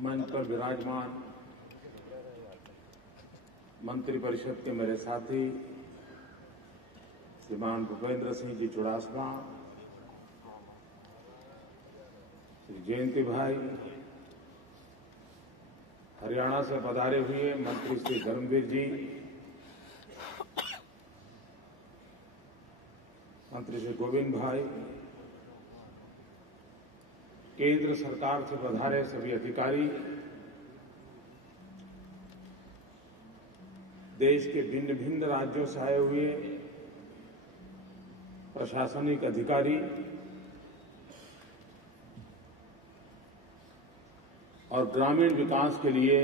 मंच पर विराजमान मंत्रिपरिषद के मेरे साथी श्रीमान भूपेंद्र सिंह जी चुड़ासमा, श्री जयंती भाई, हरियाणा से पधारे हुए मंत्री श्री धर्मवीर जी, मंत्री श्री गोविंद भाई, केंद्र सरकार से पधारे सभी अधिकारी, देश के भिन्न भिन्न राज्यों से आए हुए प्रशासनिक अधिकारी और ग्रामीण विकास के लिए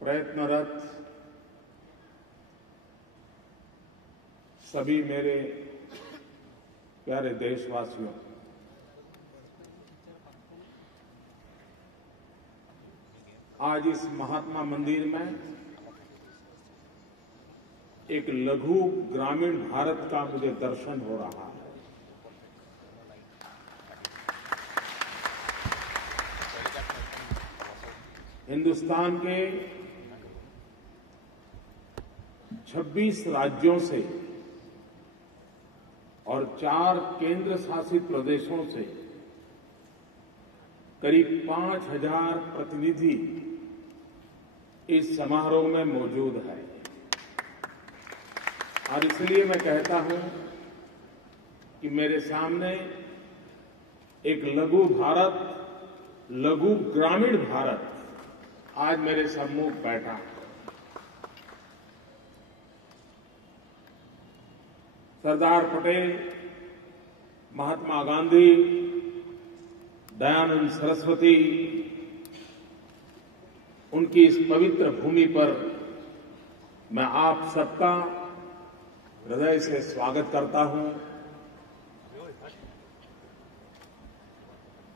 प्रयत्नरत सभी मेरे प्यारे देशवासियों, आज इस महात्मा मंदिर में एक लघु ग्रामीण भारत का मुझे दर्शन हो रहा है। हिंदुस्तान के 26 राज्यों से और 4 केंद्र शासित प्रदेशों से करीब 5000 प्रतिनिधि इस समारोह में मौजूद है और इसलिए मैं कहता हूं कि मेरे सामने एक लघु भारत, लघु ग्रामीण भारत आज मेरे सम्मुख बैठा है। सरदार पटेल, महात्मा गांधी, दयानंद सरस्वती, उनकी इस पवित्र भूमि पर मैं आप सबका हृदय से स्वागत करता हूं।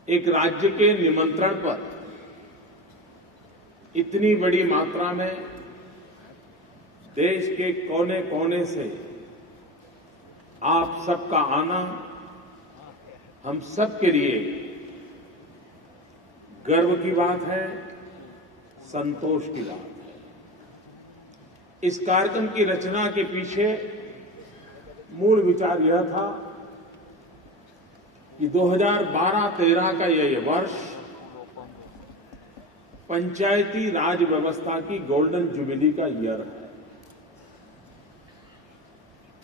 एक राज्य के निमंत्रण पर इतनी बड़ी मात्रा में देश के कोने कोने से आप सबका आना हम सबके लिए गर्व की बात है, संतोष की बात है। इस कार्यक्रम की रचना के पीछे मूल विचार यह था कि 2012-13 का यह वर्ष पंचायती राज व्यवस्था की गोल्डन जुबिली का ईयर है।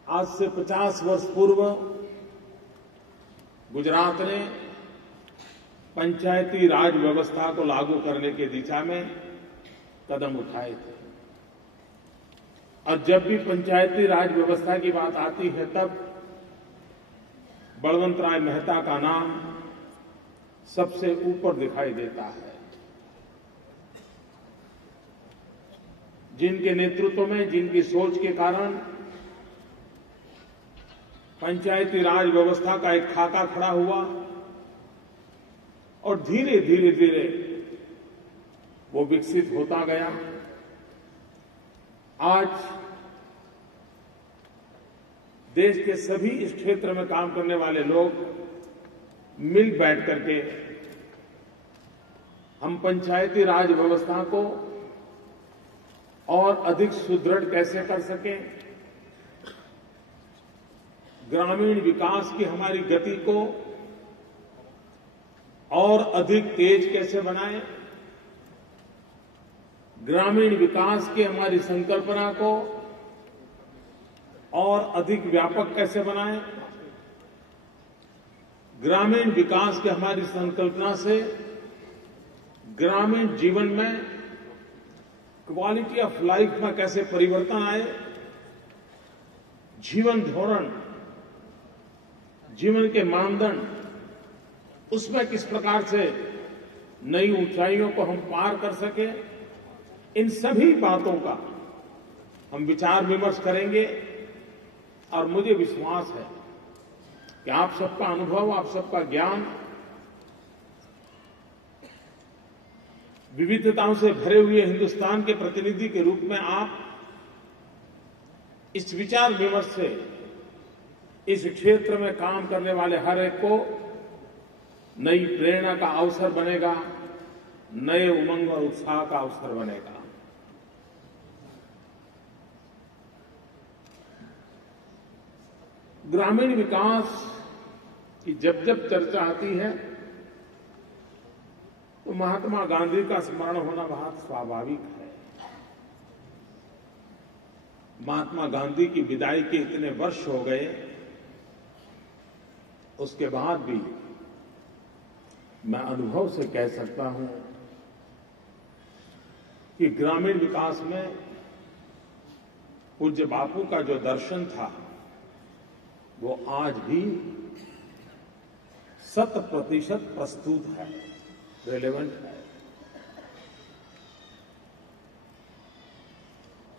आज से 50 वर्ष पूर्व गुजरात ने पंचायती राज व्यवस्था को लागू करने की दिशा में कदम उठाए थे और जब भी पंचायती राज व्यवस्था की बात आती है तब बलवंत राय मेहता का नाम सबसे ऊपर दिखाई देता है, जिनके नेतृत्व में, जिनकी सोच के कारण पंचायती राज व्यवस्था का एक खाका खड़ा हुआ और धीरे धीरे वो विकसित होता गया। आज देश के सभी इस क्षेत्र में काम करने वाले लोग मिल बैठ करके हम पंचायती राज व्यवस्था को और अधिक सुदृढ़ कैसे कर सकें, ग्रामीण विकास की हमारी गति को और अधिक तेज कैसे बनाएं, ग्रामीण विकास की हमारी संकल्पना को और अधिक व्यापक कैसे बनाएं, ग्रामीण विकास की हमारी संकल्पना से ग्रामीण जीवन में क्वालिटी ऑफ लाइफ में कैसे परिवर्तन आए, जीवन धोरण, जीवन के मानदंड, उसमें किस प्रकार से नई ऊंचाइयों को हम पार कर सके, इन सभी बातों का हम विचार विमर्श करेंगे और मुझे विश्वास है कि आप सबका अनुभव, आप सबका ज्ञान विविधताओं से भरे हुए हिंदुस्तान के प्रतिनिधि के रूप में आप इस विचार विमर्श से इस क्षेत्र में काम करने वाले हर एक को नई प्रेरणा का अवसर बनेगा, नए उमंग और उत्साह का अवसर बनेगा। ग्रामीण विकास की जब जब चर्चा आती है तो महात्मा गांधी का स्मरण होना बहुत स्वाभाविक है। महात्मा गांधी की विदाई के इतने वर्ष हो गए, उसके बाद भी मैं अनुभव से कह सकता हूं कि ग्रामीण विकास में पूज्य बापू का जो दर्शन था वो आज भी 100% प्रस्तुत है, रेलेवेंट है।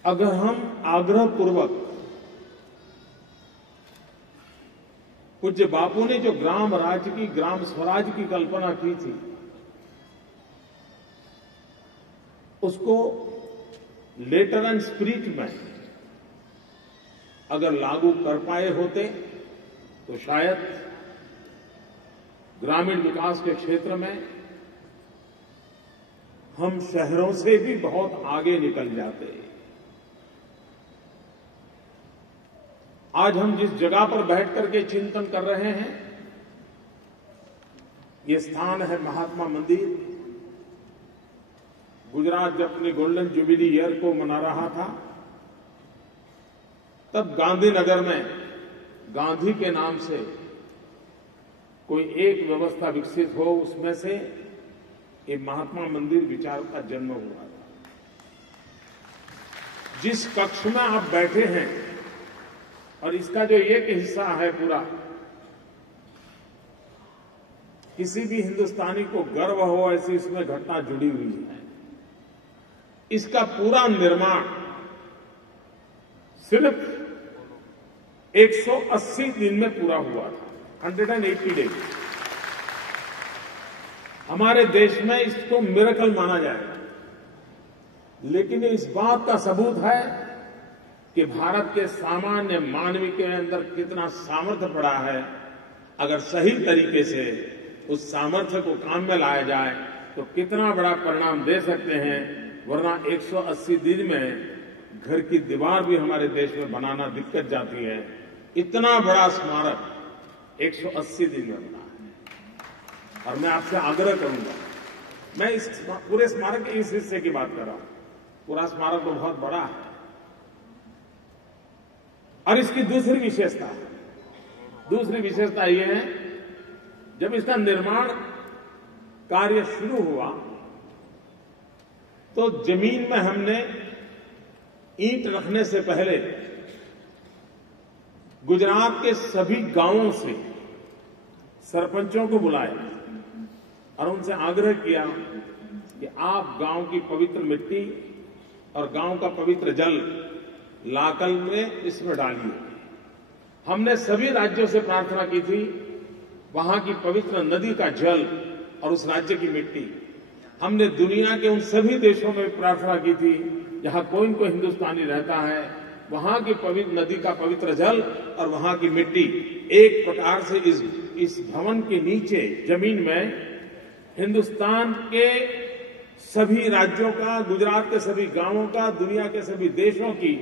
अगर हम आग्रहपूर्वक पूज्य बापू ने जो ग्राम राज्य की, ग्राम स्वराज की कल्पना की थी, उसको लेटर एंड स्पिरिट में अगर लागू कर पाए होते तो शायद ग्रामीण विकास के क्षेत्र में हम शहरों से भी बहुत आगे निकल जाते। आज हम जिस जगह पर बैठ करके चिंतन कर रहे हैं, ये स्थान है महात्मा मंदिर। गुजरात जब अपनी गोल्डन जुबिली ईयर को मना रहा था, तब गांधीनगर में गांधी के नाम से कोई एक व्यवस्था विकसित हो, उसमें से ये महात्मा मंदिर विचार का जन्म हुआ था। जिस कक्ष में आप बैठे हैं और इसका जो एक हिस्सा है पूरा, किसी भी हिंदुस्तानी को गर्व हो ऐसी इसमें घटना जुड़ी हुई है। इसका पूरा निर्माण सिर्फ 180 दिन में पूरा हुआ था, 180 डेज। हमारे देश में इसको मिरेकल माना जाएगा, लेकिन इस बात का सबूत है कि भारत के सामान्य मानवी के अंदर कितना सामर्थ्य पड़ा है। अगर सही तरीके से उस सामर्थ्य को काम में लाया जाए तो कितना बड़ा परिणाम दे सकते हैं। वरना 180 दिन में घर की दीवार भी हमारे देश में बनाना दिक्कत जाती है। इतना बड़ा स्मारक 180 दिन में बना है। और मैं आपसे आग्रह करूंगा, मैं इस पूरे स्मारक के इस हिस्से की बात कर रहा हूं, पूरा स्मारक तो बहुत बड़ा है। और इसकी दूसरी विशेषता ये है, जब इसका निर्माण कार्य शुरू हुआ तो जमीन में हमने ईंट रखने से पहले गुजरात के सभी गांवों से सरपंचों को बुलाया और उनसे आग्रह किया कि आप गांव की पवित्र मिट्टी और गांव का पवित्र जल लाकल में इसमें डालिए। हमने सभी राज्यों से प्रार्थना की थी, वहां की पवित्र नदी का जल और उस राज्य की मिट्टी। हमने दुनिया के उन सभी देशों में प्रार्थना की थी जहां कोई कोई हिंदुस्तानी रहता है, वहां की पवित्र नदी का पवित्र जल और वहां की मिट्टी एक प्रकार से इस भवन के नीचे जमीन में हिंदुस्तान के सभी राज्यों का, गुजरात के सभी गांवों का, दुनिया के सभी देशों की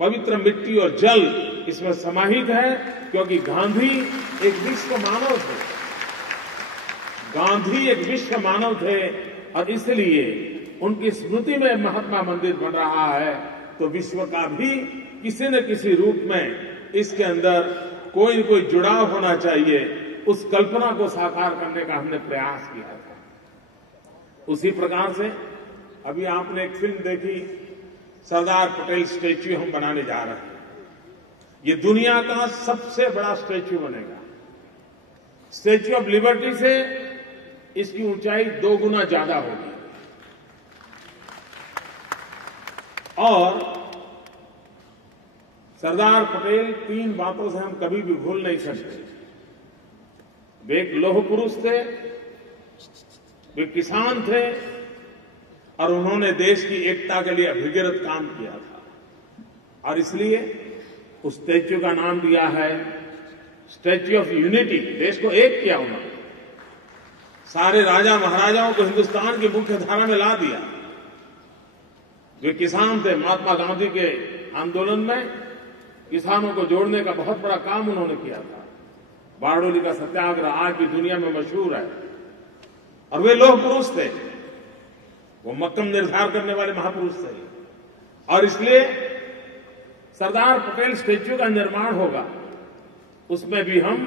पवित्र मिट्टी और जल इसमें समाहित है। क्योंकि गांधी एक विश्व मानव थे, गांधी एक विश्व मानव थे और इसलिए उनकी स्मृति में महात्मा मंदिर बन रहा है। तो विश्व का भी किसी न किसी रूप में इसके अंदर कोई न कोई जुड़ाव होना चाहिए। उस कल्पना को साकार करने का हमने प्रयास किया था। उसी प्रकार से अभी आपने एक फिल्म देखी, सरदार पटेल स्टैच्यू हम बनाने जा रहे हैं। ये दुनिया का सबसे बड़ा स्टैच्यू बनेगा। स्टैच्यू ऑफ लिबर्टी से इसकी ऊंचाई 2 गुना ज्यादा होगी। और सरदार पटेल 3 बातों से हम कभी भी भूल नहीं सकते। वे एक लौह पुरुष थे, वे किसान थे और उन्होंने देश की एकता के लिए अभिगिरत काम किया था। और इसलिए उस स्टैच्यू का नाम दिया है स्टैच्यू ऑफ यूनिटी। देश को एक किया उन्होंने। सारे राजा महाराजाओं को हिंदुस्तान की मुख्य धारा में ला दिया। जो किसान थे, महात्मा गांधी के आंदोलन में किसानों को जोड़ने का बहुत बड़ा काम उन्होंने किया था। बारडोली का सत्याग्रह आज भी दुनिया में मशहूर है। और वे लोह पुरुष थे, वो मक्कम निर्धार करने वाले महापुरुष थे। और इसलिए सरदार पटेल स्टैच्यू का निर्माण होगा, उसमें भी हम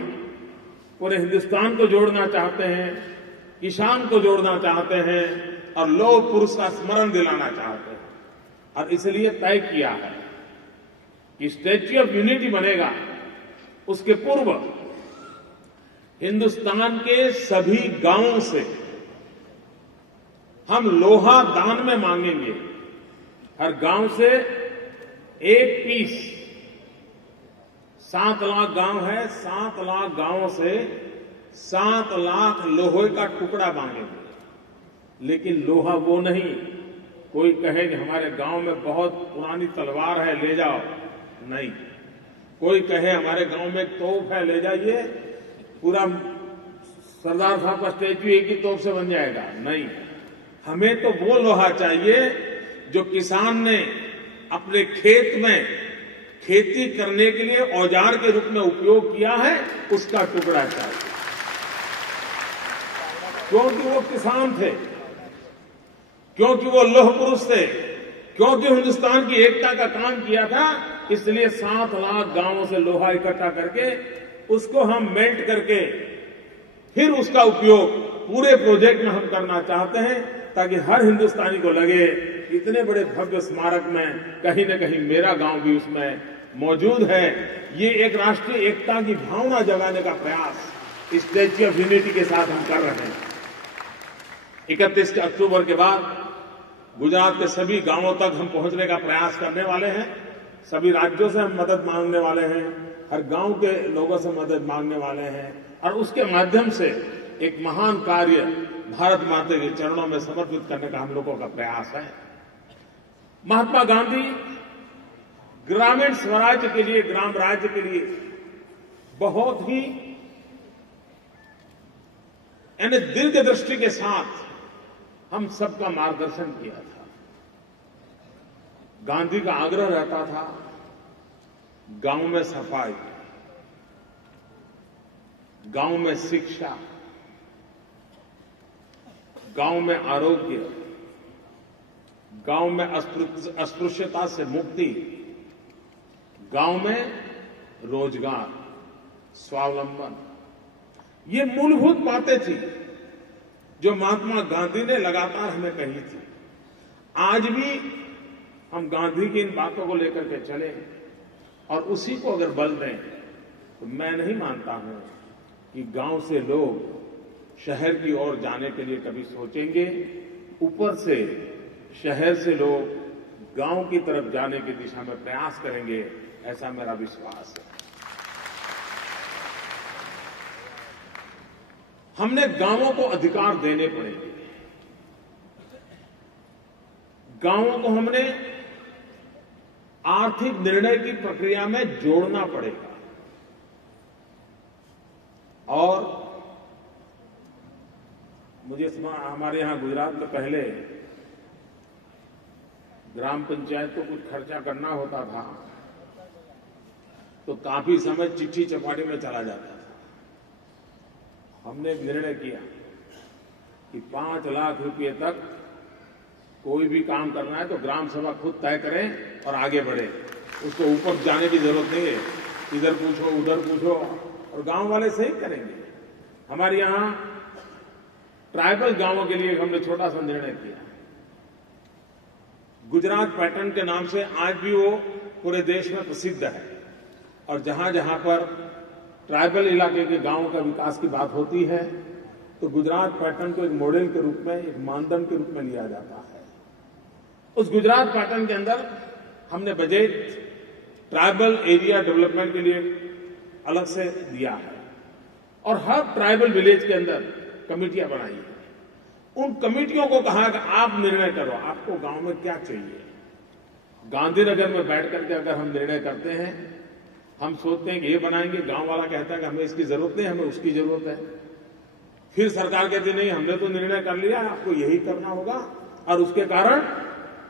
पूरे हिंदुस्तान को जोड़ना चाहते हैं, किसान को जोड़ना चाहते हैं और लौह पुरुष का स्मरण दिलाना चाहते हैं। और इसलिए तय किया है कि स्टैच्यू ऑफ यूनिटी बनेगा, उसके पूर्व हिंदुस्तान के सभी गांवों से हम लोहा दान में मांगेंगे। हर गांव से एक पीस, 7 लाख गांव है, 7 लाख गांवों से 7 लाख लोहे का टुकड़ा मांगेंगे। लेकिन लोहा वो नहीं कोई कहे कि हमारे गांव में बहुत पुरानी तलवार है, ले जाओ, नहीं। कोई कहे हमारे गांव में एक तोप है, ले जाइए, पूरा सरदार साहब का स्टैच्यू एक ही तोप से बन जाएगा, नहीं। हमें तो वो लोहा चाहिए जो किसान ने अपने खेत में खेती करने के लिए औजार के रूप में उपयोग किया है, उसका टुकड़ा चाहिए। क्योंकि वो किसान थे, क्योंकि वो लौह पुरुष थे, क्योंकि हिंदुस्तान की एकता का काम किया था, इसलिए 7 लाख गांवों से लोहा इकट्ठा करके उसको हम मेल्ट करके फिर उसका उपयोग पूरे प्रोजेक्ट में हम करना चाहते हैं, ताकि हर हिंदुस्तानी को लगे इतने बड़े भव्य स्मारक में कहीं न कहीं मेरा गांव भी उसमें मौजूद है। ये एक राष्ट्रीय एकता की भावना जगाने का प्रयास स्टैच्यू ऑफ यूनिटी के साथ हम कर रहे हैं। 31 अक्टूबर के बाद गुजरात के सभी गांवों तक हम पहुंचने का प्रयास करने वाले हैं। सभी राज्यों से हम मदद मांगने वाले हैं, हर गांव के लोगों से मदद मांगने वाले हैं और उसके माध्यम से एक महान कार्य भारत माता के चरणों में समर्पित करने का हम लोगों का प्रयास है। महात्मा गांधी ग्रामीण स्वराज्य के लिए, ग्राम राज्य के लिए बहुत ही यानी दीर्घ दृष्टि के साथ हम सबका मार्गदर्शन किया था। गांधी का आग्रह रहता था गांव में सफाई, गांव में शिक्षा, गांव में आरोग्य, गांव में अस्पृश्यता से मुक्ति, गांव में रोजगार, स्वावलंबन। ये मूलभूत बातें थी जो महात्मा गांधी ने लगातार हमें कही थी। आज भी हम गांधी की इन बातों को लेकर के चले और उसी को अगर बल दें तो मैं नहीं मानता हूं कि गांव से लोग शहर की ओर जाने के लिए कभी सोचेंगे। ऊपर से शहर से लोग गांव की तरफ जाने की दिशा में प्रयास करेंगे, ऐसा मेरा विश्वास है। हमने गांवों को अधिकार देने पड़ेंगे। गांवों को हमने आर्थिक निर्णय की प्रक्रिया में जोड़ना पड़ेगा और मुझे हमारे यहां गुजरात में पहले ग्राम पंचायत को कुछ खर्चा करना होता था तो काफी समय चिट्ठी चपाटी में चला जाता था। हमने एक निर्णय किया कि 5 लाख रुपए तक कोई भी काम करना है तो ग्राम सभा खुद तय करें और आगे बढ़े। उसको ऊपर जाने की जरूरत नहीं है, इधर पूछो उधर पूछो और गांव वाले सही करेंगे। हमारे यहां ट्राइबल गांवों के लिए हमने छोटा सा निर्णय किया। गुजरात पैटर्न के नाम से आज भी वो पूरे देश में प्रसिद्ध है और जहां जहां पर ट्राइबल इलाके के गांवों का विकास की बात होती है तो गुजरात पैटर्न को एक मॉडल के रूप में, एक मानदंड के रूप में लिया जाता है। उस गुजरात पैटर्न के अंदर हमने बजट ट्राइबल एरिया डेवलपमेंट के लिए अलग से दिया है और हर ट्राइबल विलेज के अंदर कमेटियां बनाई है। उन कमेटियों को कहा कि आप निर्णय करो, आपको गांव में क्या चाहिए। गांधीनगर में बैठ करके अगर हम निर्णय करते हैं, हम सोचते हैं कि ये बनाएंगे, गांव वाला कहता है कि हमें इसकी जरूरत नहीं, हमें उसकी जरूरत है। फिर सरकार कहती नहीं, हमने तो निर्णय कर लिया, आपको यही करना होगा, और उसके कारण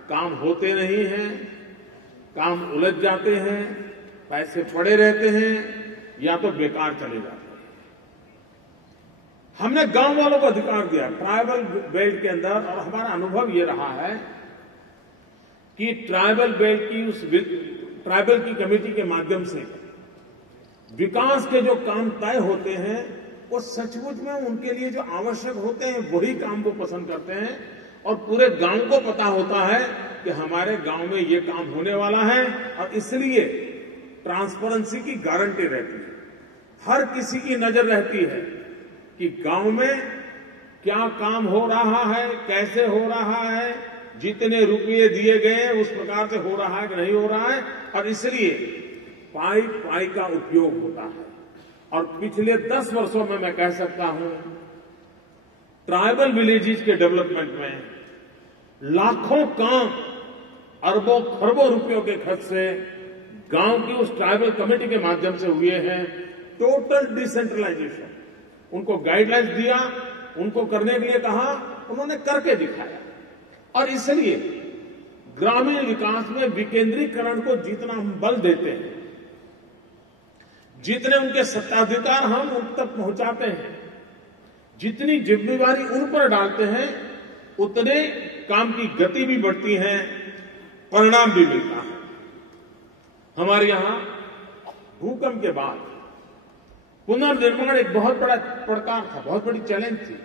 काम होते नहीं हैं, काम उलझ जाते हैं, पैसे पड़े रहते हैं या तो बेकार चले जाते हैं। हमने गांव वालों को अधिकार दिया ट्राइबल बेल्ट के अंदर, और हमारा अनुभव ये रहा है कि ट्राइबल बेल्ट की उस ट्राइबल की कमेटी के माध्यम से विकास के जो काम तय होते हैं वो सचमुच में उनके लिए जो आवश्यक होते हैं वही काम वो पसंद करते हैं, और पूरे गांव को पता होता है कि हमारे गांव में ये काम होने वाला है, और इसलिए ट्रांसपेरेंसी की गारंटी रहती है। हर किसी की नजर रहती है कि गांव में क्या काम हो रहा है, कैसे हो रहा है, जितने रुपये दिए गए उस प्रकार से हो रहा है कि नहीं हो रहा है, और इसलिए पाई पाई का उपयोग होता है। और पिछले 10 वर्षों में मैं कह सकता हूं ट्राइबल विलेजेस के डेवलपमेंट में लाखों काम अरबों खरबों रुपयों के खर्च से गांव की उस ट्राइबल कमेटी के माध्यम से हुए हैं। टोटल डिसेंट्रलाइजेशन, उनको गाइडलाइंस दिया, उनको करने के लिए कहा, उन्होंने करके दिखाया। और इसलिए ग्रामीण विकास में विकेंद्रीकरण को जितना हम बल देते हैं, जितने उनके सत्ताधिकार हम उन तक पहुंचाते हैं, जितनी जिम्मेवारी उन पर डालते हैं, उतने काम की गति भी बढ़ती है, परिणाम भी मिलता है। हमारे यहां भूकंप के बाद पुनर्निर्माण एक बहुत बड़ा पड़कार था, बहुत बड़ी चैलेंज थी।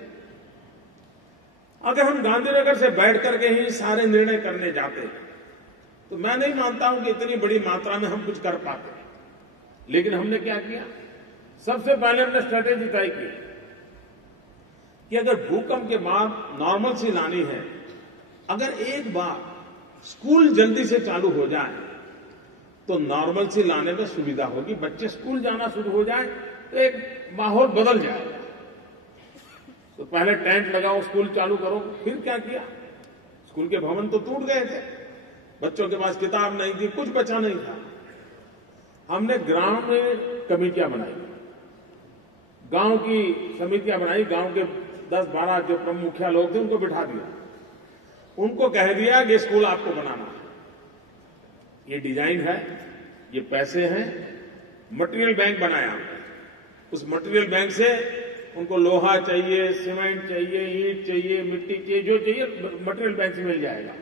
अगर हम गांधीनगर से बैठ करके ही सारे निर्णय करने जाते तो मैं नहीं मानता हूं कि इतनी बड़ी मात्रा में हम कुछ कर पाते। लेकिन हमने क्या किया, सबसे पहले हमने स्ट्रेटेजी तय की कि अगर भूकंप के बाद नॉर्मलसी लानी है, अगर एक बार स्कूल जल्दी से चालू हो जाए तो नॉर्मलसी लाने में सुविधा होगी, बच्चे स्कूल जाना शुरू हो जाए तो एक माहौल बदल जाएगा। तो पहले टेंट लगाओ, स्कूल चालू करो। फिर क्या किया, स्कूल के भवन तो टूट गए थे, बच्चों के पास किताब नहीं थी, कुछ बचा नहीं था। हमने ग्राम में कमेटियां बनाई, गांव की समितियां बनाई, गांव के 10-12 जो प्रमुख मुखिया लोग थे उनको बिठा दिया, उनको कह दिया कि स्कूल आपको बनाना है, ये डिजाइन है, ये पैसे हैं। मटेरियल बैंक बनाया, उस मटेरियल बैंक से उनको लोहा चाहिए, सीमेंट चाहिए, ईंट चाहिए, मिट्टी चाहिए, जो चाहिए मटेरियल बैंक से मिल जाएगा।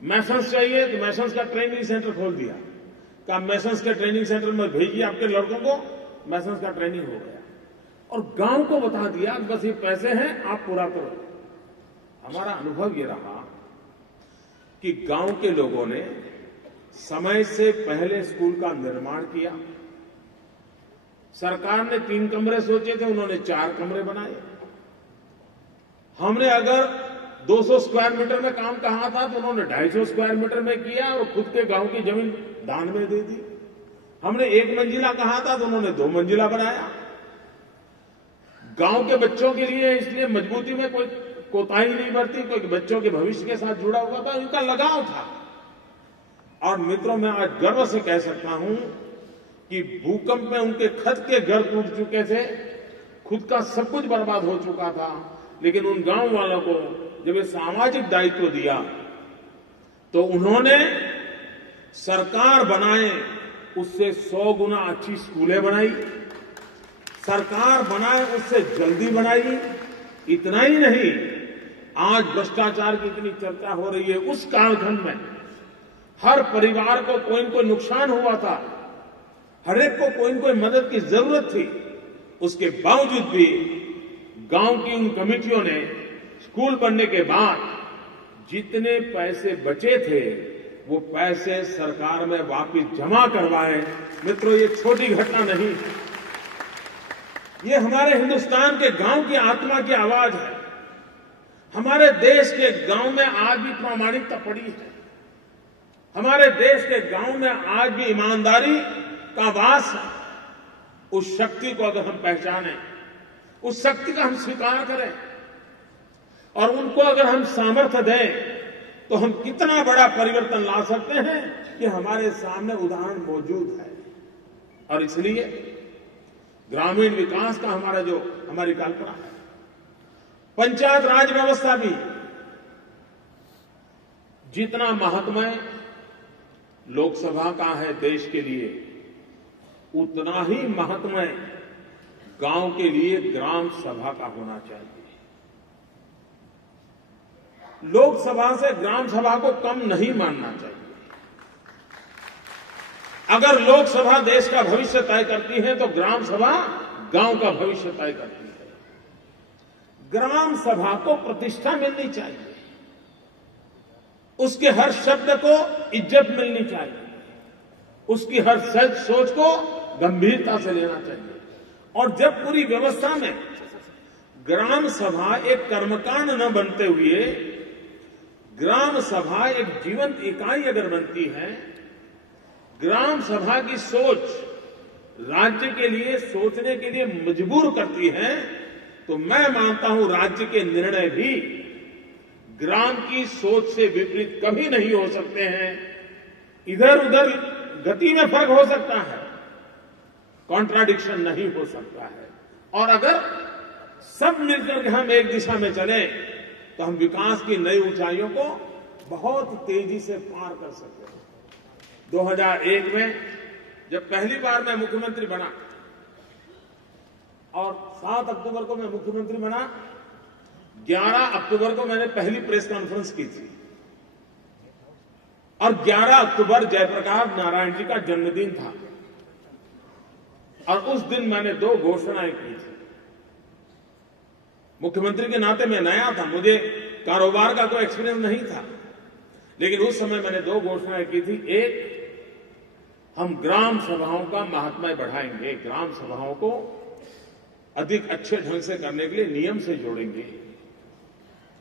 मैसन्स चाहिए तो मैसन्स का ट्रेनिंग सेंटर खोल दिया, कहा मैसन्स के ट्रेनिंग सेंटर में भेजिए आपके लड़कों को, मैसन्स का ट्रेनिंग हो गया। और गांव को बता दिया बस ये पैसे हैं, आप पूरा करो। हमारा अनुभव ये रहा कि गांव के लोगों ने समय से पहले स्कूल का निर्माण किया। सरकार ने 3 कमरे सोचे थे, उन्होंने 4 कमरे बनाए। हमने अगर 200 स्क्वायर मीटर में काम कहा था तो उन्होंने 250 स्क्वायर मीटर में किया और खुद के गांव की जमीन दान में दे दी। हमने 1 मंजिला कहा था तो उन्होंने 2 मंजिला बनाया। गांव के बच्चों के लिए इसलिए मजबूती में कोई कोताही नहीं बरती, क्योंकि बच्चों के भविष्य के साथ जुड़ा हुआ था, उनका लगाव था। और मित्रों, मैं आज गर्व से कह सकता हूं कि भूकंप में उनके खुद के घर टूट चुके थे, खुद का सब कुछ बर्बाद हो चुका था, लेकिन उन गांव वालों को जब ये सामाजिक दायित्व दिया तो उन्होंने सरकार बनाए उससे 100 गुना अच्छी स्कूलें बनाई, सरकार बनाए उससे जल्दी बनाई। इतना ही नहीं, आज भ्रष्टाचार की इतनी चर्चा हो रही है, उस कालखंड में हर परिवार को कोई न कोई नुकसान हुआ था, हर एक को कोई न कोई मदद की जरूरत थी। उसके बावजूद भी गांव की उन कमेटियों ने स्कूल बनने के बाद जितने पैसे बचे थे वो पैसे सरकार में वापस जमा करवाए। मित्रों, ये छोटी घटना नहीं, ये हमारे हिंदुस्तान के गांव की आत्मा की आवाज है। हमारे देश के गांव में आज भी प्रामाणिकता पड़ी है, हमारे देश के गांव में आज भी ईमानदारी का वास है। उस शक्ति को अगर हम पहचानें, उस शक्ति का हम स्वीकार करें और उनको अगर हम सामर्थ्य दें तो हम कितना बड़ा परिवर्तन ला सकते हैं, कि हमारे सामने उदाहरण मौजूद है। और इसलिए ग्रामीण विकास का हमारी कल्पना है, पंचायत राज व्यवस्था भी जितना महत्वमय लोकसभा का है देश के लिए, उतना ही महत्वमय गांव के लिए ग्राम सभा का होना चाहिए। लोकसभा से ग्राम सभा को कम नहीं मानना चाहिए। अगर लोकसभा देश का भविष्य तय करती है तो ग्राम सभा गांव का भविष्य तय करती है। ग्राम सभा को प्रतिष्ठा मिलनी चाहिए, उसके हर शब्द को इज्जत मिलनी चाहिए, उसकी हर सोच को गंभीरता से लेना चाहिए। और जब पूरी व्यवस्था में ग्राम सभा एक कर्मकांड न बनते हुए ग्राम सभा एक जीवंत इकाई अगर बनती है, ग्राम सभा की सोच राज्य के लिए सोचने के लिए मजबूर करती है, तो मैं मानता हूं राज्य के निर्णय भी ग्राम की सोच से विपरीत कभी नहीं हो सकते हैं। इधर उधर गति में फर्क हो सकता है, कॉन्ट्राडिक्शन नहीं हो सकता है। और अगर सब मिलकर के हम एक दिशा में चले तो हम विकास की नई ऊंचाइयों को बहुत तेजी से पार कर सकते हैं। 2001 में जब पहली बार मैं मुख्यमंत्री बना और 7 अक्टूबर को मैं मुख्यमंत्री बना, 11 अक्टूबर को मैंने पहली प्रेस कॉन्फ्रेंस की थी और 11 अक्टूबर जयप्रकाश नारायण जी का जन्मदिन था और उस दिन मैंने 2 घोषणाएं की थी। मुख्यमंत्री के नाते मैं नया था, मुझे कारोबार का कोई एक्सपीरियंस नहीं था, लेकिन उस समय मैंने 2 घोषणाएं की थी। एक, हम ग्राम सभाओं का महात्म्य बढ़ाएंगे, ग्राम सभाओं को अधिक अच्छे ढंग से करने के लिए नियम से जोड़ेंगे।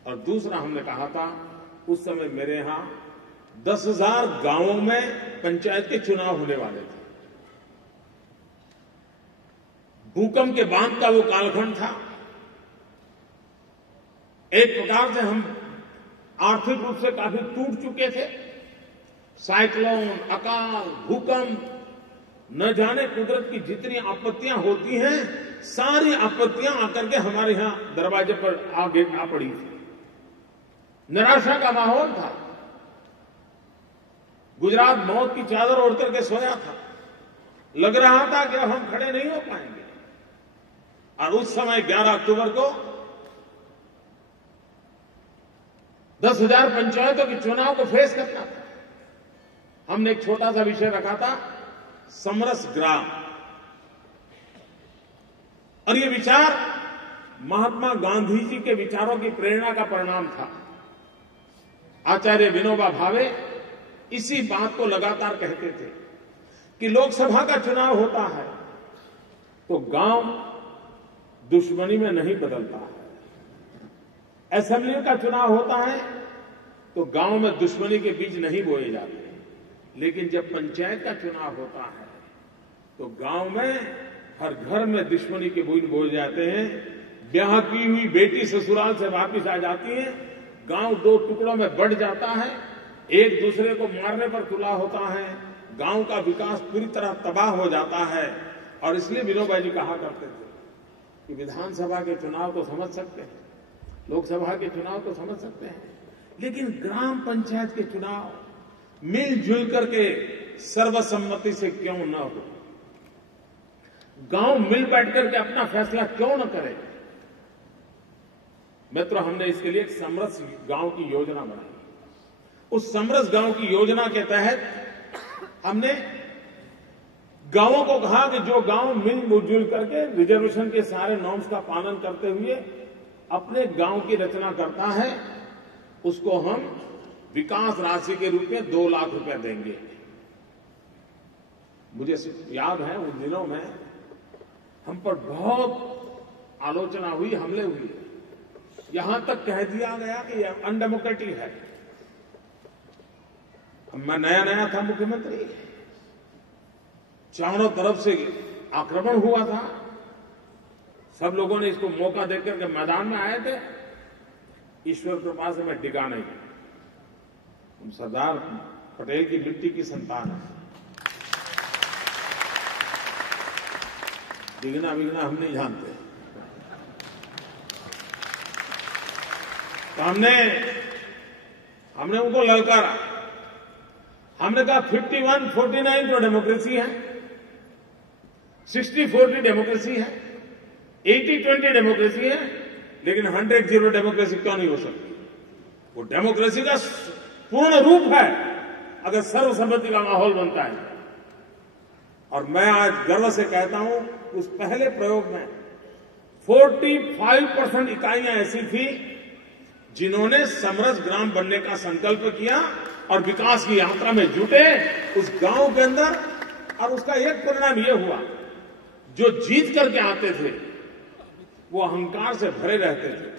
और दूसरा हमने कहा था, उस समय मेरे यहां 10,000 गांवों में पंचायत के चुनाव होने वाले थे। भूकंप के बाद का वो कालखंड था। एक प्रकार से हम आर्थिक रूप से काफी टूट चुके थे। साइक्लोन, अकाल, भूकंप, न जाने कुदरत की जितनी आपत्तियां होती हैं, सारी आपत्तियां आकर के हमारे यहां दरवाजे पर आ पड़ी थी। निराशा का माहौल था। गुजरात मौत की चादर ओढ़ करके सोया था। लग रहा था कि अब हम खड़े नहीं हो पाएंगे। और उस समय 11 अक्टूबर को 10,000 पंचायतों के चुनाव को फेस करना था। हमने एक छोटा सा विषय रखा था, समरस ग्राम। और ये विचार महात्मा गांधी जी के विचारों की प्रेरणा का परिणाम था। आचार्य विनोबा भावे इसी बात को लगातार कहते थे कि लोकसभा का चुनाव होता है तो गांव दुश्मनी में नहीं बदलता है, असेंबली का चुनाव होता है तो गांव में दुश्मनी के बीज नहीं बोए जाते, लेकिन जब पंचायत का चुनाव होता है तो गांव में हर घर में दुश्मनी के बीज बोए जाते हैं। ब्याह की हुई बेटी ससुराल से वापस आ जाती है, गांव 2 टुकड़ों में बढ़ जाता है, एक दूसरे को मारने पर तुला होता है, गांव का विकास पूरी तरह तबाह हो जाता है। और इसलिए विनोबा जी कहा करते थे कि विधानसभा के चुनाव तो समझ सकते हैं, लोकसभा के चुनाव तो समझ सकते हैं, लेकिन ग्राम पंचायत के चुनाव मिलजुल करके सर्वसम्मति से क्यों न हो? गांव मिल बैठ करके अपना फैसला क्यों न करे? मित्रों, हमने इसके लिए एक समरस गांव की योजना बनाई। उस समरस गांव की योजना के तहत हमने गांवों को कहा कि जो गांव मिलजुल करके रिजर्वेशन के सारे नॉर्म्स का पालन करते हुए अपने गांव की रचना करता है, उसको हम विकास राशि के रूप में 2 लाख रुपए देंगे। मुझे याद है उन दिनों में हम पर बहुत आलोचना हुई, हमले हुए, यहां तक कह दिया गया कि यह अनडेमोक्रेटिक है। मैं नया था मुख्यमंत्री, चारों तरफ से आक्रमण हुआ था, सब लोगों ने इसको मौका देकर के मैदान में आए थे। ईश्वर कृपा से मैं डिगा नहीं, हम सरदार पटेल की मिट्टी की संतान है, डिगना विगना हम नहीं जानते। तो हमने उनको ललकारा। हमने कहा 51-49 तो डेमोक्रेसी है, 60-40 डेमोक्रेसी है, 80-20 डेमोक्रेसी है, लेकिन 100-0 डेमोक्रेसी क्यों नहीं हो सकती? वो डेमोक्रेसी का पूर्ण रूप है अगर सर्वसम्मति का माहौल बनता है। और मैं आज गर्व से कहता हूं, उस पहले प्रयोग में 45% इकाइयां ऐसी थी जिन्होंने समरस ग्राम बनने का संकल्प किया और विकास की यात्रा में जुटे उस गांव के अंदर। और उसका एक परिणाम यह हुआ, जो जीत करके आते थे वो अहंकार से भरे रहते थे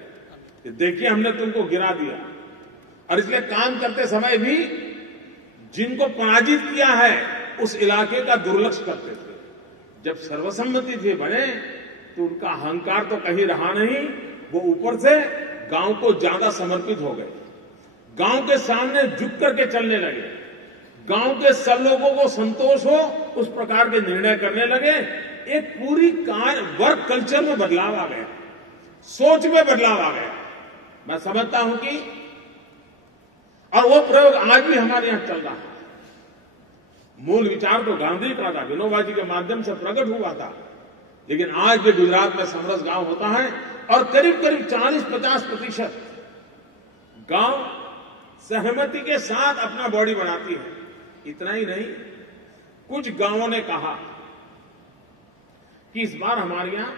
कि देखिए हमने तुमको गिरा दिया। और इसलिए काम करते समय भी जिनको पराजित किया है उस इलाके का दुर्लक्ष्य करते थे। जब सर्वसम्मति थे बने तो उनका अहंकार तो कहीं रहा नहीं, वो ऊपर से गांव को ज्यादा समर्पित हो गए, गांव के सामने झुक करके चलने लगे, गांव के सब लोगों को संतोष हो उस प्रकार के निर्णय करने लगे। एक पूरी वर्क कल्चर में बदलाव आ गया, सोच में बदलाव आ गया। मैं समझता हूं कि और वो प्रयोग आज भी हमारे यहां चल रहा है। मूल विचार तो गांधी का था, विनोबा जी के माध्यम से प्रकट हुआ था, लेकिन आज भी गुजरात में समरस गांव होता है और करीब करीब 40-50% गांव सहमति के साथ अपना बॉडी बनाती है। इतना ही नहीं, कुछ गांवों ने कहा कि इस बार हमारे यहां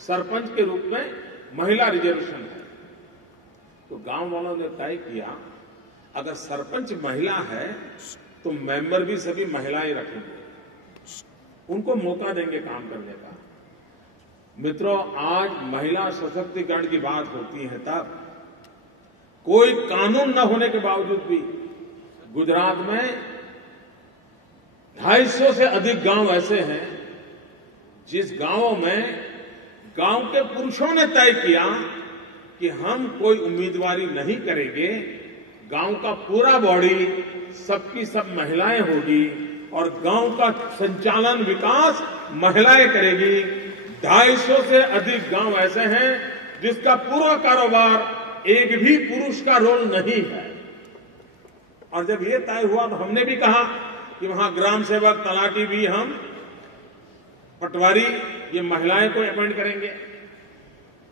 सरपंच के रूप में महिला रिजर्वेशन है। तो गांव वालों ने तय किया अगर सरपंच महिला है तो मेंबर भी सभी महिलाएं रखेंगे, उनको मौका देंगे काम करने का। मित्रों, आज महिला सशक्तिकरण की बात होती है तब कोई कानून न होने के बावजूद भी गुजरात में 250 से अधिक गांव ऐसे हैं जिस गांवों में गांव के पुरुषों ने तय किया कि हम कोई उम्मीदवारी नहीं करेंगे, गांव का पूरा बॉडी सबकी सब महिलाएं होगी और गांव का संचालन विकास महिलाएं करेगी। 250 से अधिक गांव ऐसे हैं जिसका पूरा कारोबार एक भी पुरुष का रोल नहीं है। और जब ये तय हुआ तो हमने भी कहा कि वहां ग्राम सेवक, तलाटी भी हम, पटवारी, ये महिलाएं को अपॉइंट करेंगे।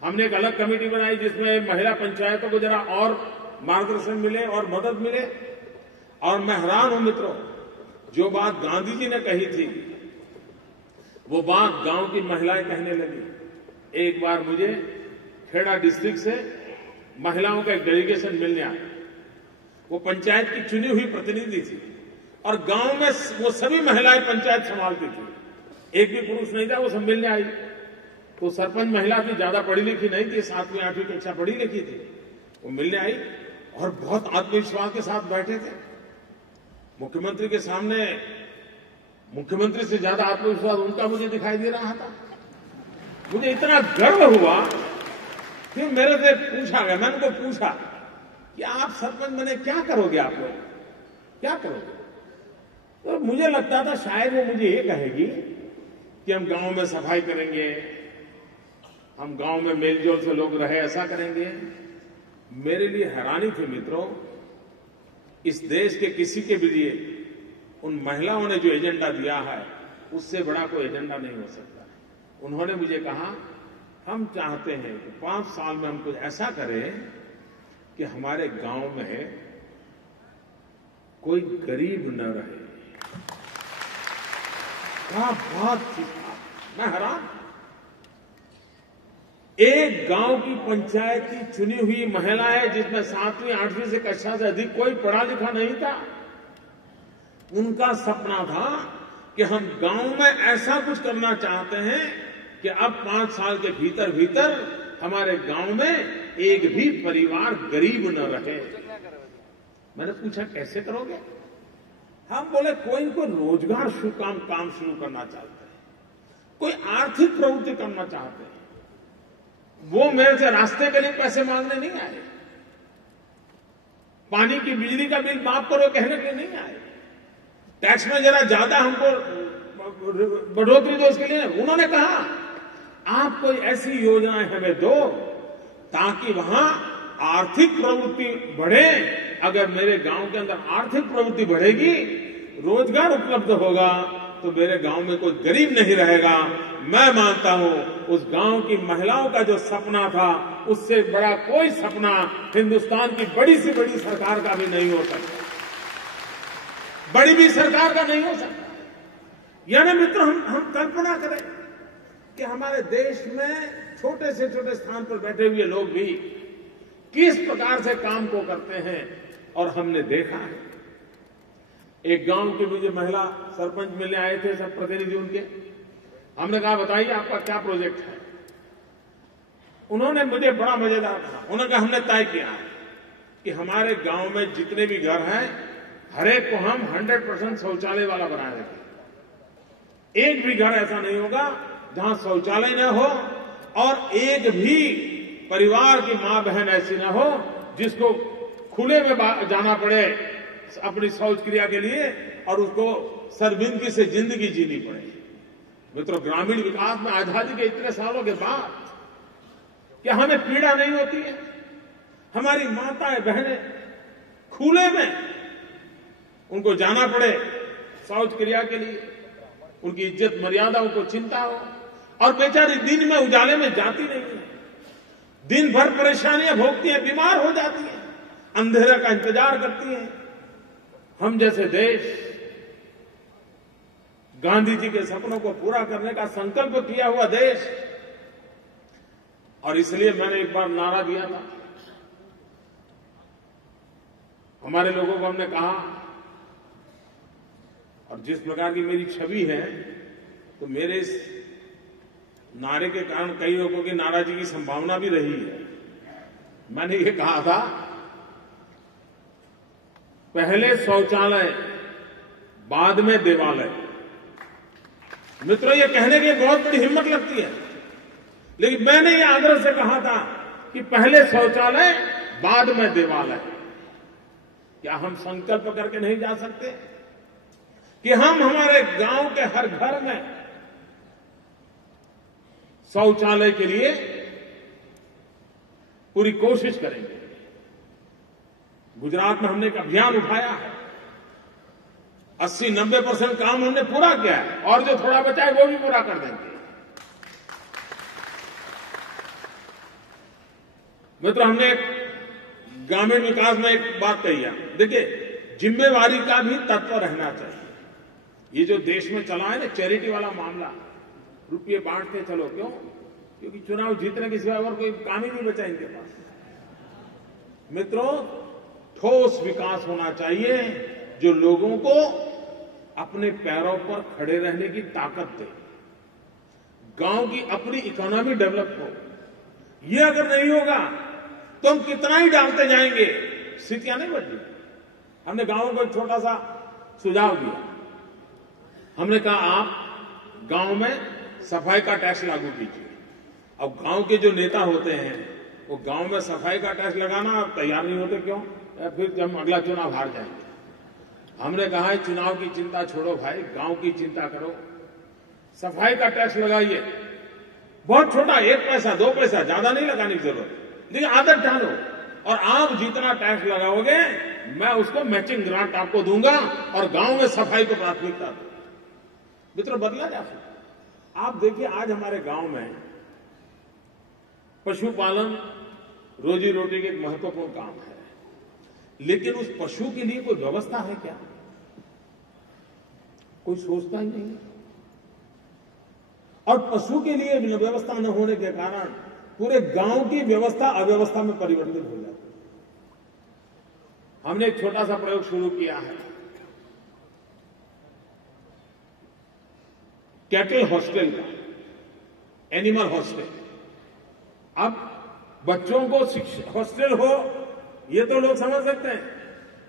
हमने एक अलग कमेटी बनाई जिसमें महिला पंचायतों को जरा और मार्गदर्शन मिले और मदद मिले। और मैं हैरान हूं मित्रों, जो बात गांधी जी ने कही थी वो बात गांव की महिलाएं कहने लगी। एक बार मुझे खेड़ा डिस्ट्रिक्ट से महिलाओं का एक डेलीगेशन मिलने आया। वो पंचायत की चुनी हुई प्रतिनिधि थी और गांव में वो सभी महिलाएं पंचायत संभालती थी, एक भी पुरुष नहीं था। वो सब मिलने आई तो सरपंच महिला थी, ज्यादा पढ़ी लिखी नहीं थी, 7वीं 8वीं कक्षा पढ़ी लिखी थी। वो मिलने आई और बहुत आत्मविश्वास के साथ बैठे थे। मुख्यमंत्री के सामने मुख्यमंत्री से ज्यादा आत्मविश्वास उनका मुझे दिखाई दे रहा था। मुझे इतना गर्व हुआ कि मेरे से पूछा गया, मैंने उनको पूछा कि आप सरपंच बने क्या करोगे, आप लोग क्या करोगे? तो मुझे लगता था शायद वो मुझे ये कहेगी कि हम गांव में सफाई करेंगे, हम गांव में मेलजोल से लोग रहे, ऐसा करेंगे। मेरे लिए हैरानी थी मित्रों, इस देश के किसी के भी लिए उन महिलाओं ने जो एजेंडा दिया है उससे बड़ा कोई एजेंडा नहीं हो सकता। उन्होंने मुझे कहा हम चाहते हैं कि 5 साल में हम कुछ ऐसा करें कि हमारे गांव में कोई गरीब न रहे। क्या बात थी, मैं हैरान। एक गांव की पंचायत की चुनी हुई महिलाएं जिसमें 7वीं 8वीं से कक्षा से अधिक कोई पढ़ा लिखा नहीं था, उनका सपना था कि हम गांव में ऐसा कुछ करना चाहते हैं कि अब 5 साल के भीतर भीतर हमारे गांव में एक भी परिवार गरीब न रहे। मैंने पूछा कैसे करोगे? हम बोले कोई रोजगार काम शुरू करना चाहते हैं, कोई आर्थिक प्रवृत्ति करना चाहते हैं। वो मेरे से रास्ते के लिए पैसे मांगने नहीं आए, पानी की बिजली का बिल माफ करो कहने के लिए नहीं आए, टैक्स में जरा ज्यादा हमको बढ़ोतरी दो उसके लिए। उन्होंने कहा आप कोई ऐसी योजनाएं हमें दो ताकि वहां आर्थिक प्रवृत्ति बढ़े। अगर मेरे गांव के अंदर आर्थिक प्रवृत्ति बढ़ेगी, रोजगार उपलब्ध होगा, तो मेरे गांव में कोई गरीब नहीं रहेगा। मैं मानता हूं उस गांव की महिलाओं का जो सपना था, उससे बड़ा कोई सपना हिंदुस्तान की बड़ी से बड़ी सरकार का भी नहीं हो सकता, बड़ी भी सरकार का नहीं हो सकता। यानी मित्रों, हम कल्पना करें कि हमारे देश में छोटे से छोटे स्थान पर बैठे हुए लोग भी किस प्रकार से काम को करते हैं, और हमने देखा है। एक गांव की मुझे महिला सरपंच मिलने आए थे, सब प्रतिनिधि उनके। हमने कहा बताइए आपका क्या प्रोजेक्ट है। उन्होंने मुझे बड़ा मजेदार कहा। उन्होंने कहा हमने तय किया है कि हमारे गांव में जितने भी घर हैं, हर एक को हम 100% शौचालय वाला बना देंगे। एक भी घर ऐसा नहीं होगा जहां शौचालय न हो, और एक भी परिवार की मां बहन ऐसी न हो जिसको खुले में जाना पड़े अपनी शौच क्रिया के लिए और उसको शर्मिंदगी से जिंदगी जीनी पड़े। मित्रों, ग्रामीण विकास में आजादी के इतने सालों के बाद क्या हमें पीड़ा नहीं होती है? हमारी माताएं बहनें खुले में उनको जाना पड़े शौच क्रिया के लिए, उनकी इज्जत मर्यादाओं को चिंता हो, और बेचारी दिन में उजाले में जाती नहीं है, दिन भर परेशानियां भोगती हैं, बीमार हो जाती हैं, अंधेरे का इंतजार करती हैं। हम जैसे देश गांधी जी के सपनों को पूरा करने का संकल्प किया हुआ देश, और इसलिए मैंने एक बार नारा दिया था। हमारे लोगों को हमने कहा, और जिस प्रकार की मेरी छवि है, तो मेरे इस नारे के कारण कई लोगों की नाराजगी की संभावना भी रही है। मैंने ये कहा था, पहले शौचालय बाद में देवालय। मित्रों, ये कहने की बहुत बड़ी हिम्मत लगती है, लेकिन मैंने ये आग्रह से कहा था कि पहले शौचालय बाद में देवालय। क्या हम संकल्प करके नहीं जा सकते कि हम हमारे गांव के हर घर में शौचालय के लिए पूरी कोशिश करेंगे? गुजरात में हमने एक अभियान उठाया है, 80-90% काम हमने पूरा किया है, और जो थोड़ा बचा है वो भी पूरा कर देंगे। मित्रों, हमने ग्रामीण विकास में एक बात कही है। देखिए, जिम्मेवारी का भी तत्व रहना चाहिए। ये जो देश में चला है ना चैरिटी वाला मामला, रुपये बांटते चलो, क्यों? क्योंकि चुनाव जीतने के सिवाय और कोई काम ही नहीं बचा इनके पास। मित्रों, ठोस विकास होना चाहिए जो लोगों को अपने पैरों पर खड़े रहने की ताकत दे, गांव की अपनी इकोनॉमी डेवलप हो। ये अगर नहीं होगा तो हम कितना ही डालते जाएंगे, स्थितियां नहीं बदली। हमने गांवों को एक छोटा सा सुझाव दिया। हमने कहा आप गांव में सफाई का टैक्स लागू कीजिए। अब गांव के जो नेता होते हैं वो गांव में सफाई का टैक्स लगाना तैयार नहीं होते, क्यों? फिर जब अगला चुनाव हार जाएंगे। हमने कहा है चुनाव की चिंता छोड़ो भाई, गांव की चिंता करो। सफाई का टैक्स लगाइए, बहुत छोटा, 1 पैसा 2 पैसा, ज्यादा नहीं लगाने की जरूरत, लेकिन आदत डालो। और आप जितना टैक्स लगाओगे मैं उसको मैचिंग ग्रांट आपको दूंगा, और गांव में सफाई को प्राथमिकता दो। मित्रों, बदला जा सकता। आप देखिए, आज हमारे गांव में पशुपालन रोजी रोटी का एक महत्वपूर्ण काम है, लेकिन उस पशु के लिए कोई व्यवस्था है क्या? कोई सोचता ही नहीं। और पशु के लिए व्यवस्था न होने के कारण पूरे गांव की व्यवस्था अव्यवस्था में परिवर्तित हो जाती है। हमने एक छोटा सा प्रयोग शुरू किया है, कैटल हॉस्टल का, एनिमल हॉस्टल। अब बच्चों को हॉस्टल हो ये तो लोग समझ सकते हैं,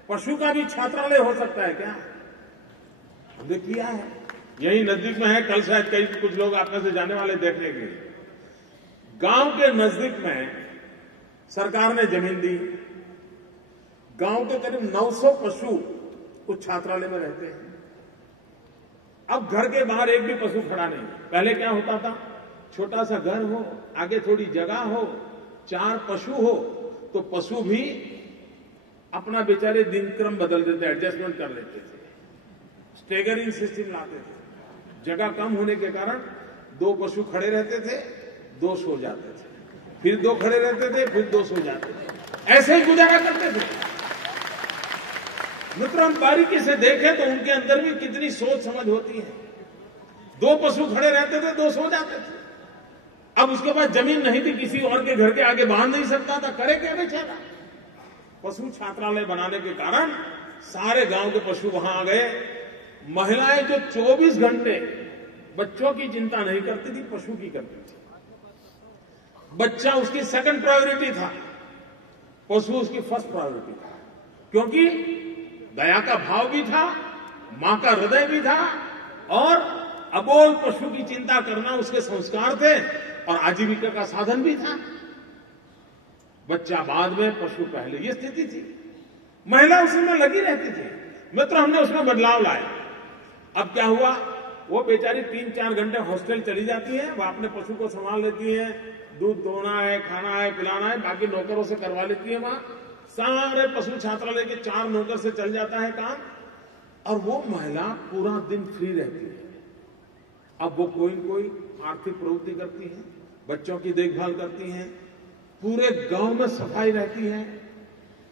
पशु का भी छात्रालय हो सकता है क्या? हमने किया है, यही नजदीक में है। कल शायद कई कुछ लोग आप में से जाने वाले देखने के लिए। गांव के नजदीक में सरकार ने जमीन दी। गांव के करीब 900 पशु उस छात्रालय में रहते हैं। अब घर के बाहर एक भी पशु खड़ा नहीं। पहले क्या होता था, छोटा सा घर हो, आगे थोड़ी जगह हो, 4 पशु हो तो पशु भी अपना बेचारे दिनक्रम बदल देते, एडजस्टमेंट कर लेते थे, स्टेगरिंग सिस्टम लाते थे। जगह कम होने के कारण 2 पशु खड़े रहते थे, 2 सो जाते थे, फिर 2 खड़े रहते थे, फिर 2 सो जाते थे, ऐसे ही गुजारा करते थे। मित्रों, हम बारीकी से देखें तो उनके अंदर भी कितनी सोच समझ होती है। 2 पशु खड़े रहते थे, 2 सो जाते थे। अब उसके बाद जमीन नहीं थी, किसी और के घर के आगे बांध नहीं सकता था, करे क्या बेचारा। पशु छात्रालय बनाने के कारण सारे गांव के पशु वहां आ गए। महिलाएं जो 24 घंटे बच्चों की चिंता नहीं करती थी, पशु की करती थी। बच्चा उसकी सेकंड प्रायोरिटी था, पशु उसकी फर्स्ट प्रायोरिटी था, क्योंकि दया का भाव भी था, मां का हृदय भी था, और अबोल पशु की चिंता करना उसके संस्कार थे, और आजीविका का साधन भी था। बच्चा बाद में, पशु पहले, ये स्थिति थी। महिला उसमें लगी रहती थी। मित्र, हमने उसमें बदलाव लाया। अब क्या हुआ, वो बेचारी 3-4 घंटे हॉस्टल चली जाती है, वो अपने पशु को संभाल लेती है, दूध दोहना है, खाना है, पिलाना है, बाकी नौकरों से करवा लेती है। वहां सारे पशु छात्रालय के 4 नौकर से चल जाता है काम, और वो महिला पूरा दिन फ्री रहती है। अब वो कोई न कोई आर्थिक प्रवृत्ति करती है, बच्चों की देखभाल करती है, पूरे गांव में सफाई रहती है,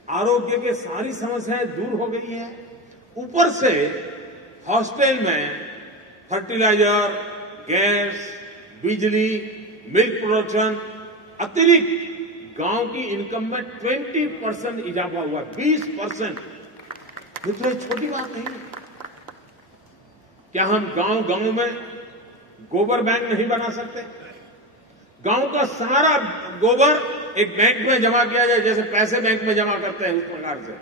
आरोग्य के सारी समस्याएं दूर हो गई हैं। ऊपर से हॉस्टल में फर्टिलाइजर, गैस, बिजली, मिल्क प्रोडक्शन, अतिरिक्त गांव की इनकम में 20% इजाफा हुआ, 20%। मित्रों, छोटी बात नहीं है। क्या हम गांव में गोबर बैंक नहीं बना सकते? गांव का सारा गोबर एक बैंक में जमा किया जाए, जैसे पैसे बैंक में जमा करते हैं उस प्रकार से,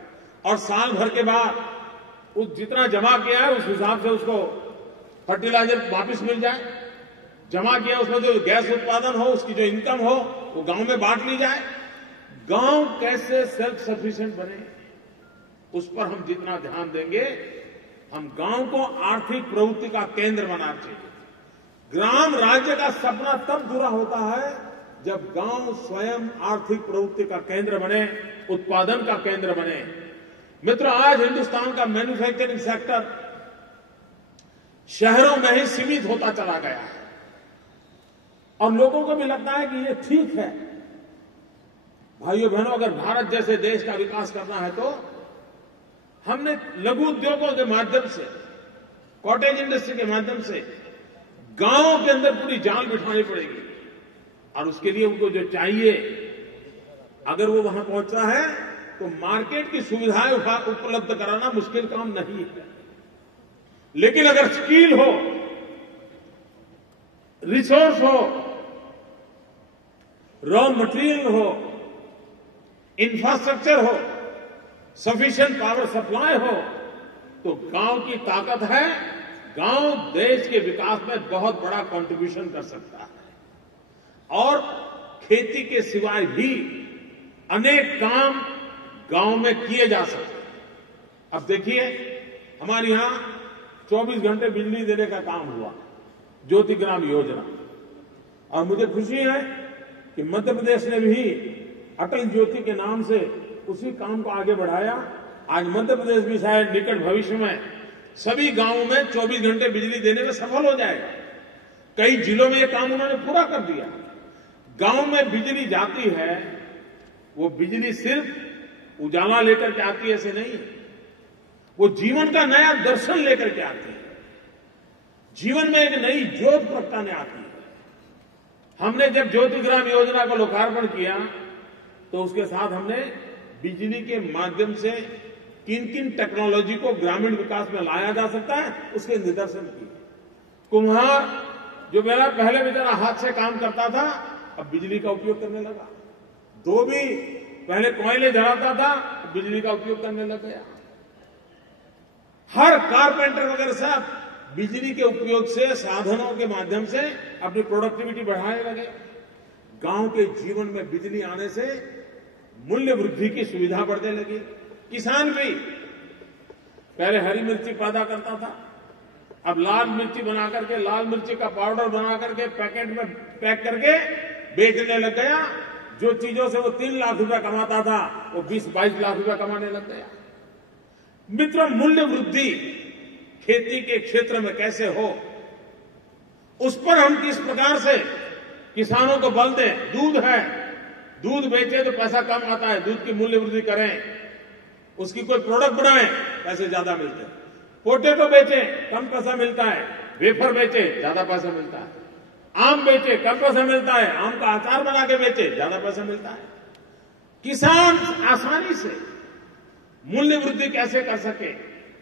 और साल भर के बाद उस जितना जमा किया है उस हिसाब से उसको फर्टिलाइजर वापस मिल जाए। जमा किया उसमें जो गैस उत्पादन हो, उसकी जो इनकम हो, वो गांव में बांट ली जाए। गांव कैसे सेल्फ सफिशिएंट बने, उस पर हम जितना ध्यान देंगे, हम गांव को आर्थिक प्रवृत्ति का केंद्र बनाना चाहिए। ग्राम राज्य का सपना तब पूरा होता है जब गांव स्वयं आर्थिक प्रवृत्ति का केंद्र बने, उत्पादन का केंद्र बने। मित्रों, आज हिंदुस्तान का मैन्युफैक्चरिंग सेक्टर शहरों में ही सीमित होता चला गया है, और लोगों को भी लगता है कि ये ठीक है। भाइयों बहनों, अगर भारत जैसे देश का विकास करना है तो हमने लघु उद्योगों के माध्यम से, कॉटेज इंडस्ट्री के माध्यम से गांवों के अंदर पूरी जान बिठानी पड़ेगी, और उसके लिए उनको जो चाहिए, अगर वो वहां पहुंचता है तो मार्केट की सुविधाएं उपलब्ध कराना मुश्किल काम नहीं है। लेकिन अगर स्किल हो, रिसोर्स हो, रॉ मटेरियल हो, इंफ्रास्ट्रक्चर हो, सफिशिएंट पावर सप्लाई हो, तो गांव की ताकत है। गांव देश के विकास में बहुत बड़ा कंट्रीब्यूशन कर सकता है, और खेती के सिवाय भी अनेक काम गांव में किए जा सकते हैं। अब देखिए, हमारे यहां 24 घंटे बिजली देने का काम हुआ, ज्योति ग्राम योजना, और मुझे खुशी है कि मध्य प्रदेश ने भी अटल ज्योति के नाम से उसी काम को आगे बढ़ाया। आज मध्य प्रदेश भी शायद निकट भविष्य में सभी गांवों में 24 घंटे बिजली देने में सफल हो जाएगा। कई जिलों में यह काम उन्होंने पूरा कर दिया। गांव में बिजली जाती है, वो बिजली सिर्फ उजाला लेकर के आती है ऐसे नहीं, वो जीवन का नया दर्शन लेकर के आती है, जीवन में एक नई ज्योत प्रगटाने आती है। हमने जब ज्योति ग्राम योजना का लोकार्पण किया तो उसके साथ हमने बिजली के माध्यम से किन किन टेक्नोलॉजी को ग्रामीण विकास में लाया जा सकता है उसके निदर्शन किए। कुम्हार जो मेरा पहले बेचारा हाथ से काम करता था, अब बिजली का उपयोग करने लगा। धोबी पहले कोयले जलाता था, बिजली का उपयोग करने लग गया। हर कारपेंटर वगैरह सब बिजली के उपयोग से, साधनों के माध्यम से अपनी प्रोडक्टिविटी बढ़ाने लगे। गांव के जीवन में बिजली आने से मूल्य वृद्धि की सुविधा बढ़ने लगी। किसान भी पहले हरी मिर्ची पैदा करता था, अब लाल मिर्ची बना करके, लाल मिर्ची का पाउडर बना करके पैकेट में पैक करके बेचने लग गया। जो चीजों से वो 3 लाख रुपया कमाता था वो 20-22 लाख रुपया कमाने लग गया। मित्रों, मूल्य वृद्धि खेती के क्षेत्र में कैसे हो, उस पर हम किस प्रकार से किसानों को बल दें। दूध है, दूध बेचे तो पैसा कम आता है, दूध की मूल्य वृद्धि करें, उसकी कोई प्रोडक्ट बनाएं, पैसे ज्यादा मिलते हैं। पोटैटो बेचे, कम पैसा मिलता है, वेफर बेचे, ज्यादा पैसा मिलता है। आम बेचे, कम पैसा मिलता है, आम का अचार बना के बेचे, ज्यादा पैसा मिलता है। किसान आसानी से मूल्य वृद्धि कैसे कर सके,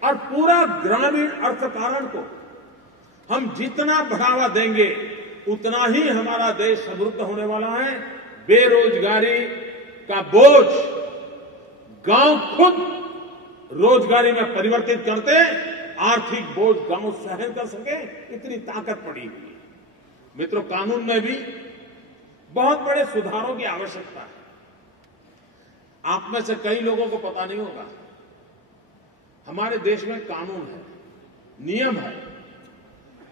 और पूरा ग्रामीण अर्थकारण को हम जितना बढ़ावा देंगे उतना ही हमारा देश समृद्ध होने वाला है। बेरोजगारी का बोझ गांव खुद रोजगारी में परिवर्तित करते, आर्थिक बोझ गांव सहन कर सके, इतनी ताकत पड़ी हुई है। मित्रों, कानून में भी बहुत बड़े सुधारों की आवश्यकता है। आप में से कई लोगों को पता नहीं होगा, हमारे देश में कानून है, नियम है,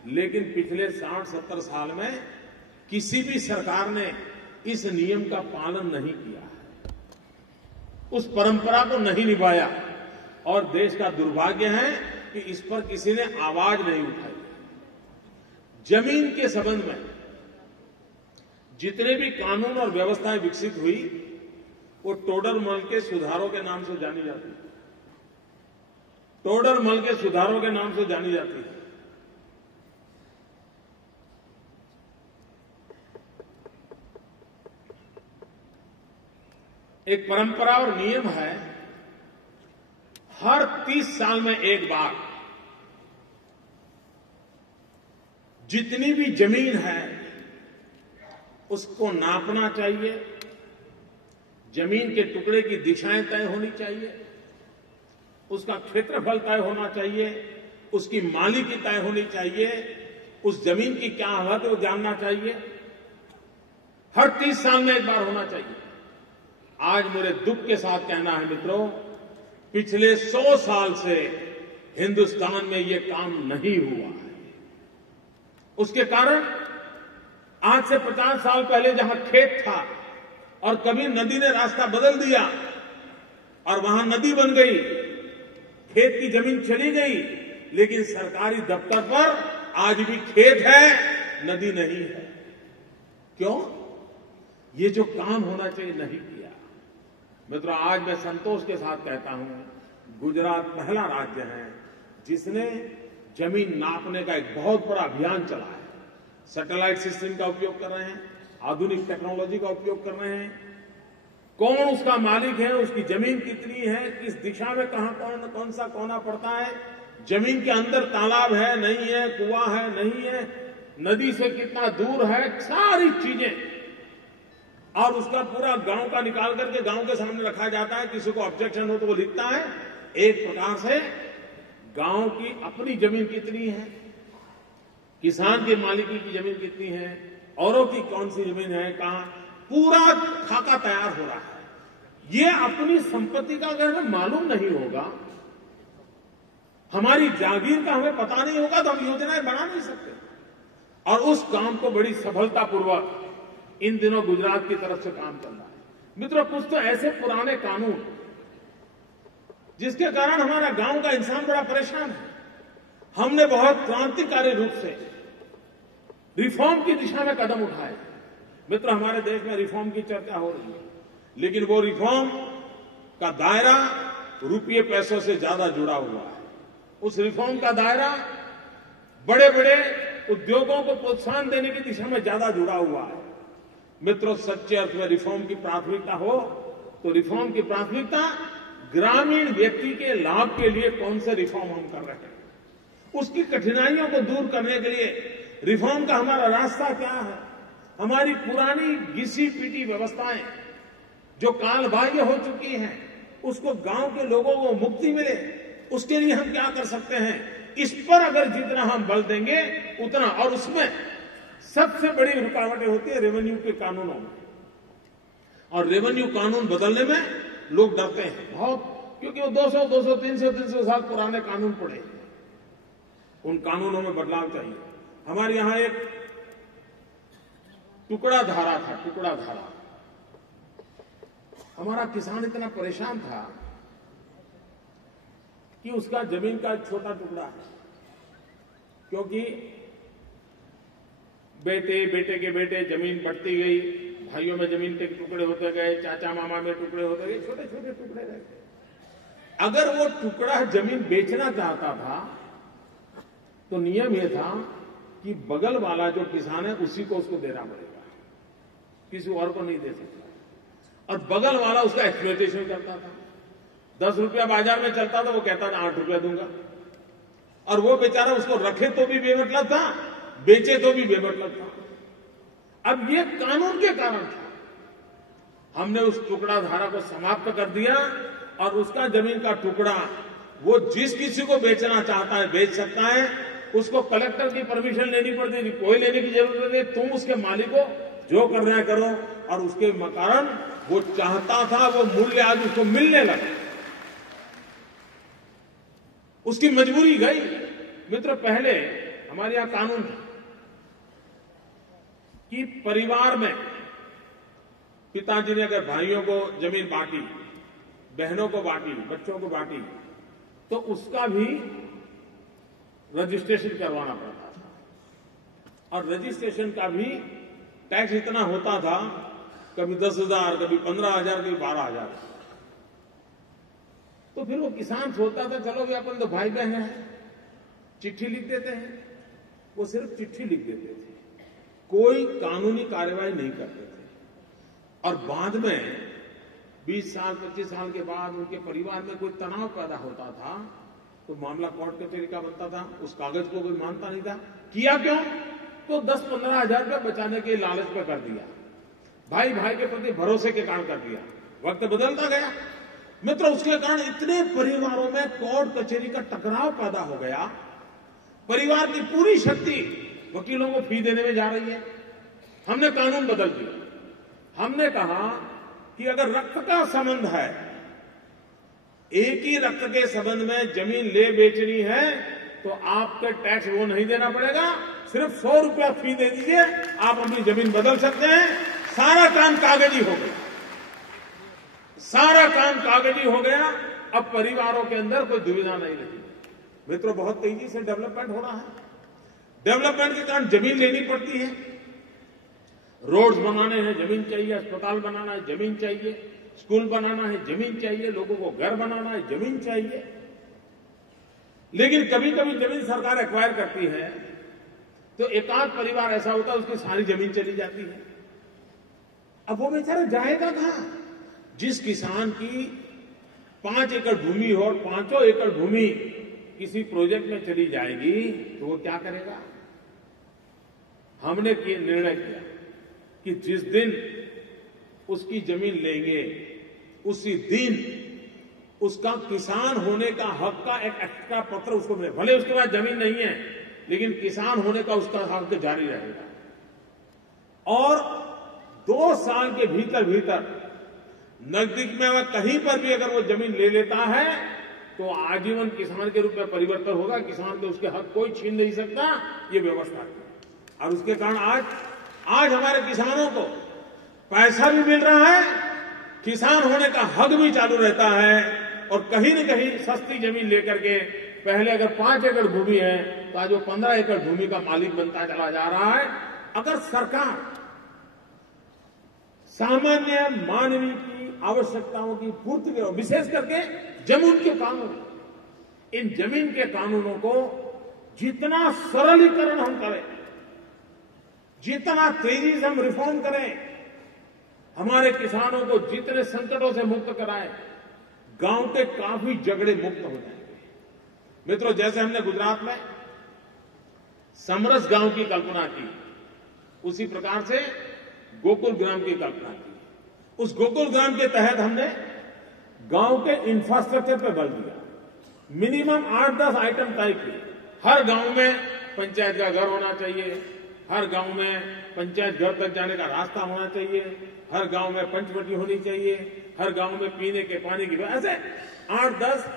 लेकिन पिछले 60-70 साल में किसी भी सरकार ने इस नियम का पालन नहीं किया है, उस परंपरा को नहीं निभाया, और देश का दुर्भाग्य है कि इस पर किसी ने आवाज नहीं उठाई। जमीन के संबंध में जितने भी कानून और व्यवस्थाएं विकसित हुई वो टोडरमल के सुधारों के नाम से जानी जाती है। टोडरमल के सुधारों के नाम से जानी जाती है। एक परंपरा और नियम है, हर 30 साल में एक बार जितनी भी जमीन है उसको नापना चाहिए, जमीन के टुकड़े की दिशाएं तय होनी चाहिए, उसका क्षेत्रफल तय होना चाहिए, उसकी मालिकी तय होनी चाहिए, उस जमीन की क्या हद है वो जानना चाहिए। हर 30 साल में एक बार होना चाहिए। आज मेरे दुख के साथ कहना है मित्रों, पिछले 100 साल से हिंदुस्तान में ये काम नहीं हुआ है। उसके कारण आज से 50 साल पहले जहां खेत था और कभी नदी ने रास्ता बदल दिया और वहां नदी बन गई, खेत की जमीन चली गई, लेकिन सरकारी दफ्तर पर आज भी खेत है, नदी नहीं है। क्यों? ये जो काम होना चाहिए नहीं किया। मित्रों, आज मैं संतोष के साथ कहता हूं, गुजरात पहला राज्य है जिसने जमीन नापने का एक बहुत बड़ा अभियान चला है। सैटेलाइट सिस्टम का उपयोग कर रहे हैं, आधुनिक टेक्नोलॉजी का उपयोग कर रहे हैं। कौन उसका मालिक है, उसकी जमीन कितनी है, किस दिशा में कहां कौन सा कोना पड़ता है, जमीन के अंदर तालाब है नहीं है, कुआं है नहीं है, नदी से कितना दूर है, सारी चीजें, और उसका पूरा गांव का निकाल करके गांव के सामने रखा जाता है। किसी को ऑब्जेक्शन हो तो वो लिखता है। एक प्रकार से गांव की अपनी जमीन कितनी है, किसान की मालिकी की जमीन कितनी है, औरों की कौन सी जमीन है, कहां, पूरा खाका तैयार हो रहा है। ये अपनी संपत्ति का अगर हमें मालूम नहीं होगा, हमारी जागीर का हमें पता नहीं होगा, तो हम योजनाएं बना नहीं सकते। और उस काम को बड़ी सफलतापूर्वक इन दिनों गुजरात की तरफ से काम चल रहा है। मित्रों, कुछ तो ऐसे पुराने कानून जिसके कारण हमारा गांव का इंसान बड़ा परेशान है। हमने बहुत क्रांतिकारी रूप से रिफॉर्म की दिशा में कदम उठाए। मित्र, हमारे देश में रिफॉर्म की चर्चा हो रही है, लेकिन वो रिफॉर्म का दायरा रुपये पैसों से ज्यादा जुड़ा हुआ है। उस रिफॉर्म का दायरा बड़े बड़े उद्योगों को प्रोत्साहन देने की दिशा में ज्यादा जुड़ा हुआ है। मित्रों, सच्चे अर्थ में रिफॉर्म की प्राथमिकता हो तो रिफॉर्म की प्राथमिकता ग्रामीण व्यक्ति के लाभ के लिए कौन से रिफॉर्म हम कर रहे हैं, उसकी कठिनाइयों को दूर करने के लिए रिफॉर्म का हमारा रास्ता क्या है, हमारी पुरानी घिसी पीटी व्यवस्थाएं जो कालबाह्य हो चुकी हैं, उसको गांव के लोगों को मुक्ति मिले, उसके लिए हम क्या कर सकते हैं। इस पर अगर जितना हम बल देंगे उतना, और उसमें सबसे बड़ी रुकावटें होती है रेवेन्यू के कानूनों में, और रेवेन्यू कानून बदलने में लोग डरते हैं बहुत, क्योंकि वो 200, 300 साल पुराने कानून पड़े हैं। उन कानूनों में बदलाव चाहिए। हमारे यहां एक टुकड़ा धारा था, टुकड़ा धारा, हमारा किसान इतना परेशान था कि उसका जमीन का एक छोटा टुकड़ा है, क्योंकि बेटे के बेटे जमीन बढ़ती गई, भाइयों में जमीन के टुकड़े होते गए, चाचा मामा में टुकड़े होते गए, छोटे छोटे टुकड़े रह गए। अगर वो टुकड़ा जमीन बेचना चाहता था तो नियम यह था कि बगल वाला जो किसान है उसी को उसको देना पड़ेगा, किसी और को नहीं दे सकता। और बगल वाला उसका एक्सप्लॉयटेशन करता था। 10 रुपया बाजार में चलता था, वो कहता था 8 रुपया दूंगा, और वो बेचारा उसको रखे तो भी बेमतलब था, बेचे तो भी बेमतलब था। अब ये कानून के कारण था। हमने उस टुकड़ा धारा को समाप्त कर दिया और उसका जमीन का टुकड़ा वो जिस किसी को बेचना चाहता है बेच सकता है। उसको कलेक्टर की परमिशन लेनी पड़ती थी, कोई लेने की जरूरत नहीं, तुम उसके मालिक को जो करना है करो। और उसके कारण वो चाहता था वो मूल्य आज उसको मिलने लगा, उसकी मजबूरी गई। मित्र, पहले हमारे यहां कानून था कि परिवार में पिताजी ने अगर भाइयों को जमीन बांटी, बहनों को बांटी, बच्चों को बांटी, तो उसका भी रजिस्ट्रेशन करवाना पड़ता था। और रजिस्ट्रेशन का भी टैक्स इतना होता था, कभी 10,000, कभी 15,000, कभी 12,000। तो फिर वो किसान सोचता था चलो भी अपन तो भाई बहन हैं, चिट्ठी लिख देते हैं। वो सिर्फ चिट्ठी लिख देते थे, कोई कानूनी कार्यवाही नहीं करते थे। और बाद में 20 साल 25 साल के बाद उनके परिवार में कोई तनाव पैदा होता था तो मामला कोर्ट कचहरी का बनता था, उस कागज को कोई मानता नहीं था। किया क्यों? तो 10-15 हजार रुपया बचाने के लालच में कर दिया, भाई भाई के प्रति भरोसे के कारण कर दिया। वक्त बदलता गया मित्र, उसके कारण इतने परिवारों में कोर्ट कचहरी का टकराव पैदा हो गया। परिवार की पूरी शक्ति वकीलों को फी देने में जा रही है। हमने कानून बदल दिया। हमने कहा कि अगर रक्त का संबंध है, एक ही रक्त के संबंध में जमीन ले बेचनी है तो आपका टैक्स वो नहीं देना पड़ेगा, सिर्फ 100 रुपया फी दे दीजिए, आप अपनी जमीन बदल सकते हैं। सारा काम कागजी हो गया, सारा काम कागजी हो गया। अब परिवारों के अंदर कोई दुविधा नहीं रही। मित्रों, बहुत तेजी से डेवलपमेंट हो रहा है। डेवलपमेंट के कारण जमीन लेनी पड़ती है। रोड्स बनाने हैं जमीन चाहिए, अस्पताल बनाना है जमीन चाहिए, स्कूल बनाना है जमीन चाहिए, लोगों को घर बनाना है जमीन चाहिए। लेकिन कभी कभी जमीन सरकार एक्वायर करती है तो एकाध परिवार ऐसा होता है उसकी सारी जमीन चली जाती है। अब वो बेचारा जाएगा कहां? जिस किसान की 5 एकड़ भूमि हो और 5 एकड़ भूमि किसी प्रोजेक्ट में चली जाएगी तो वो क्या करेगा? हमने निर्णय किया कि जिस दिन उसकी जमीन लेंगे उसी दिन उसका किसान होने का हक का एक एक्स्ट्रा पत्र उसको मिले। भले उसके पास जमीन नहीं है लेकिन किसान होने का उसका हक जारी रहेगा। और 2 साल के भीतर भीतर नजदीक में वह कहीं पर भी अगर वो जमीन ले लेता है तो आजीवन किसान के रूप में परिवर्तन होगा। किसान के उसके हक कोई छीन नहीं सकता, ये व्यवस्था है। और उसके कारण आज हमारे किसानों को पैसा भी मिल रहा है, किसान होने का हक भी चालू रहता है। और कहीं न कहीं सस्ती जमीन लेकर के पहले अगर 5 एकड़ भूमि है तो आज वो 15 एकड़ भूमि का मालिक बनता चला जा रहा है। अगर सरकार सामान्य मानवीय की आवश्यकताओं की पूर्ति करो, विशेष करके जमीन के कानून, इन जमीन के कानूनों को जितना सरलीकरण हम करें, जितना तेजी से हम रिफॉर्म करें, हमारे किसानों को जितने संकटों से मुक्त कराएं, गांव के काफी झगड़े मुक्त हो जाएंगे। मित्रों, जैसे हमने गुजरात में समरस गांव की कल्पना की, उसी प्रकार से गोकुल ग्राम की कल्पना की। उस गोकुल ग्राम के तहत हमने गांव के इंफ्रास्ट्रक्चर पर बल दिया। मिनिमम 8-10 आइटम तय किए। हर गांव में पंचायत का घर होना चाहिए, हर गांव में पंचायत घर तक जाने का रास्ता होना चाहिए, हर गांव में पंचवटी होनी चाहिए, हर गांव में पीने के पानी की, ऐसे 8-10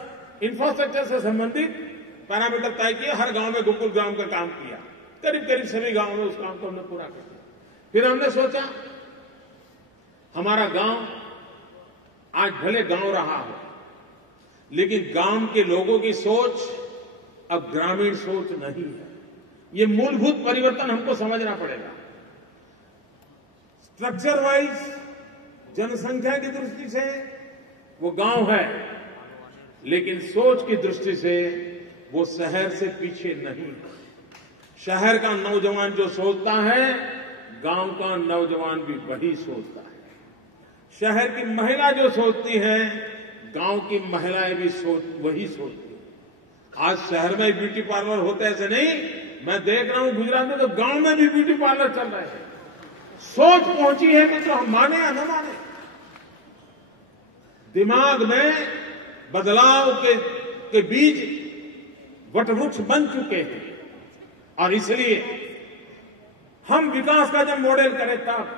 इंफ्रास्ट्रक्चर से संबंधित पैरामीटर तय किए। हर गांव में गोकुल ग्राम का काम किया। करीब करीब सभी गांवों में उस काम को हमने पूरा कर दिया। फिर हमने सोचा हमारा गांव आज भले गांव रहा हो, लेकिन गांव के लोगों की सोच अब ग्रामीण सोच नहीं है। ये मूलभूत परिवर्तन हमको समझना पड़ेगा। स्ट्रक्चर वाइज जनसंख्या की दृष्टि से वो गांव है, लेकिन सोच की दृष्टि से वो शहर से पीछे नहीं है। शहर का नौजवान जो सोचता है, गांव का नौजवान भी वही सोचता है। शहर की महिला जो सोचती है, गांव की महिलाएं भी वही सोचती है। आज शहर में ब्यूटी पार्लर होते ऐसे नहीं, मैं देख रहा हूं गुजरात में तो गांव में भी ब्यूटी पार्लर चल रहे हैं। सोच पहुंची है कि तो हम माने या न माने, दिमाग में बदलाव के बीज वटवृक्ष बन चुके हैं। और इसलिए हम विकास का जब मॉडल करें, तब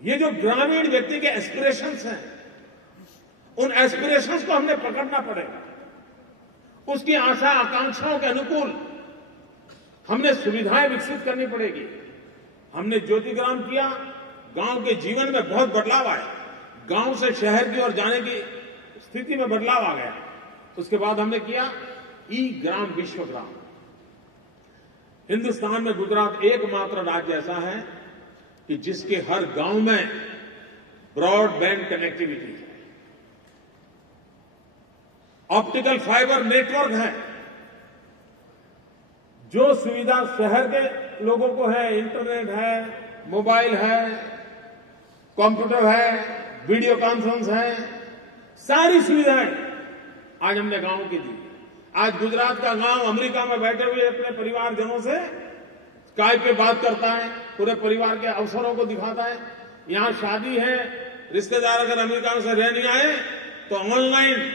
ये जो ग्रामीण व्यक्ति के एस्पिरेशंस हैं, उन एस्पिरेशंस को हमने पकड़ना पड़ेगा। उसकी आशा आकांक्षाओं के अनुकूल हमने सुविधाएं विकसित करनी पड़ेगी। हमने ज्योतिग्राम किया, गांव के जीवन में बहुत बदलाव आया। गांव से शहर की ओर जाने की स्थिति में बदलाव आ गया। उसके बाद हमने किया ई ग्राम विश्वग्राम। हिंदुस्तान में गुजरात एकमात्र राज्य ऐसा है कि जिसके हर गांव में ब्रॉडबैंड कनेक्टिविटी है, ऑप्टिकल फाइबर नेटवर्क है। जो सुविधा शहर के लोगों को है, इंटरनेट है, मोबाइल है, कंप्यूटर है, वीडियो कॉन्फ्रेंस है, सारी सुविधाएं आज हमने गांव की दी। आज गुजरात का गांव अमेरिका में बैठे हुए अपने परिवारजनों से स्काइप पे बात करता है, पूरे परिवार के अवसरों को दिखाता है। यहां शादी है, रिश्तेदार अगर अमेरिका में से रह नहीं आए तो ऑनलाइन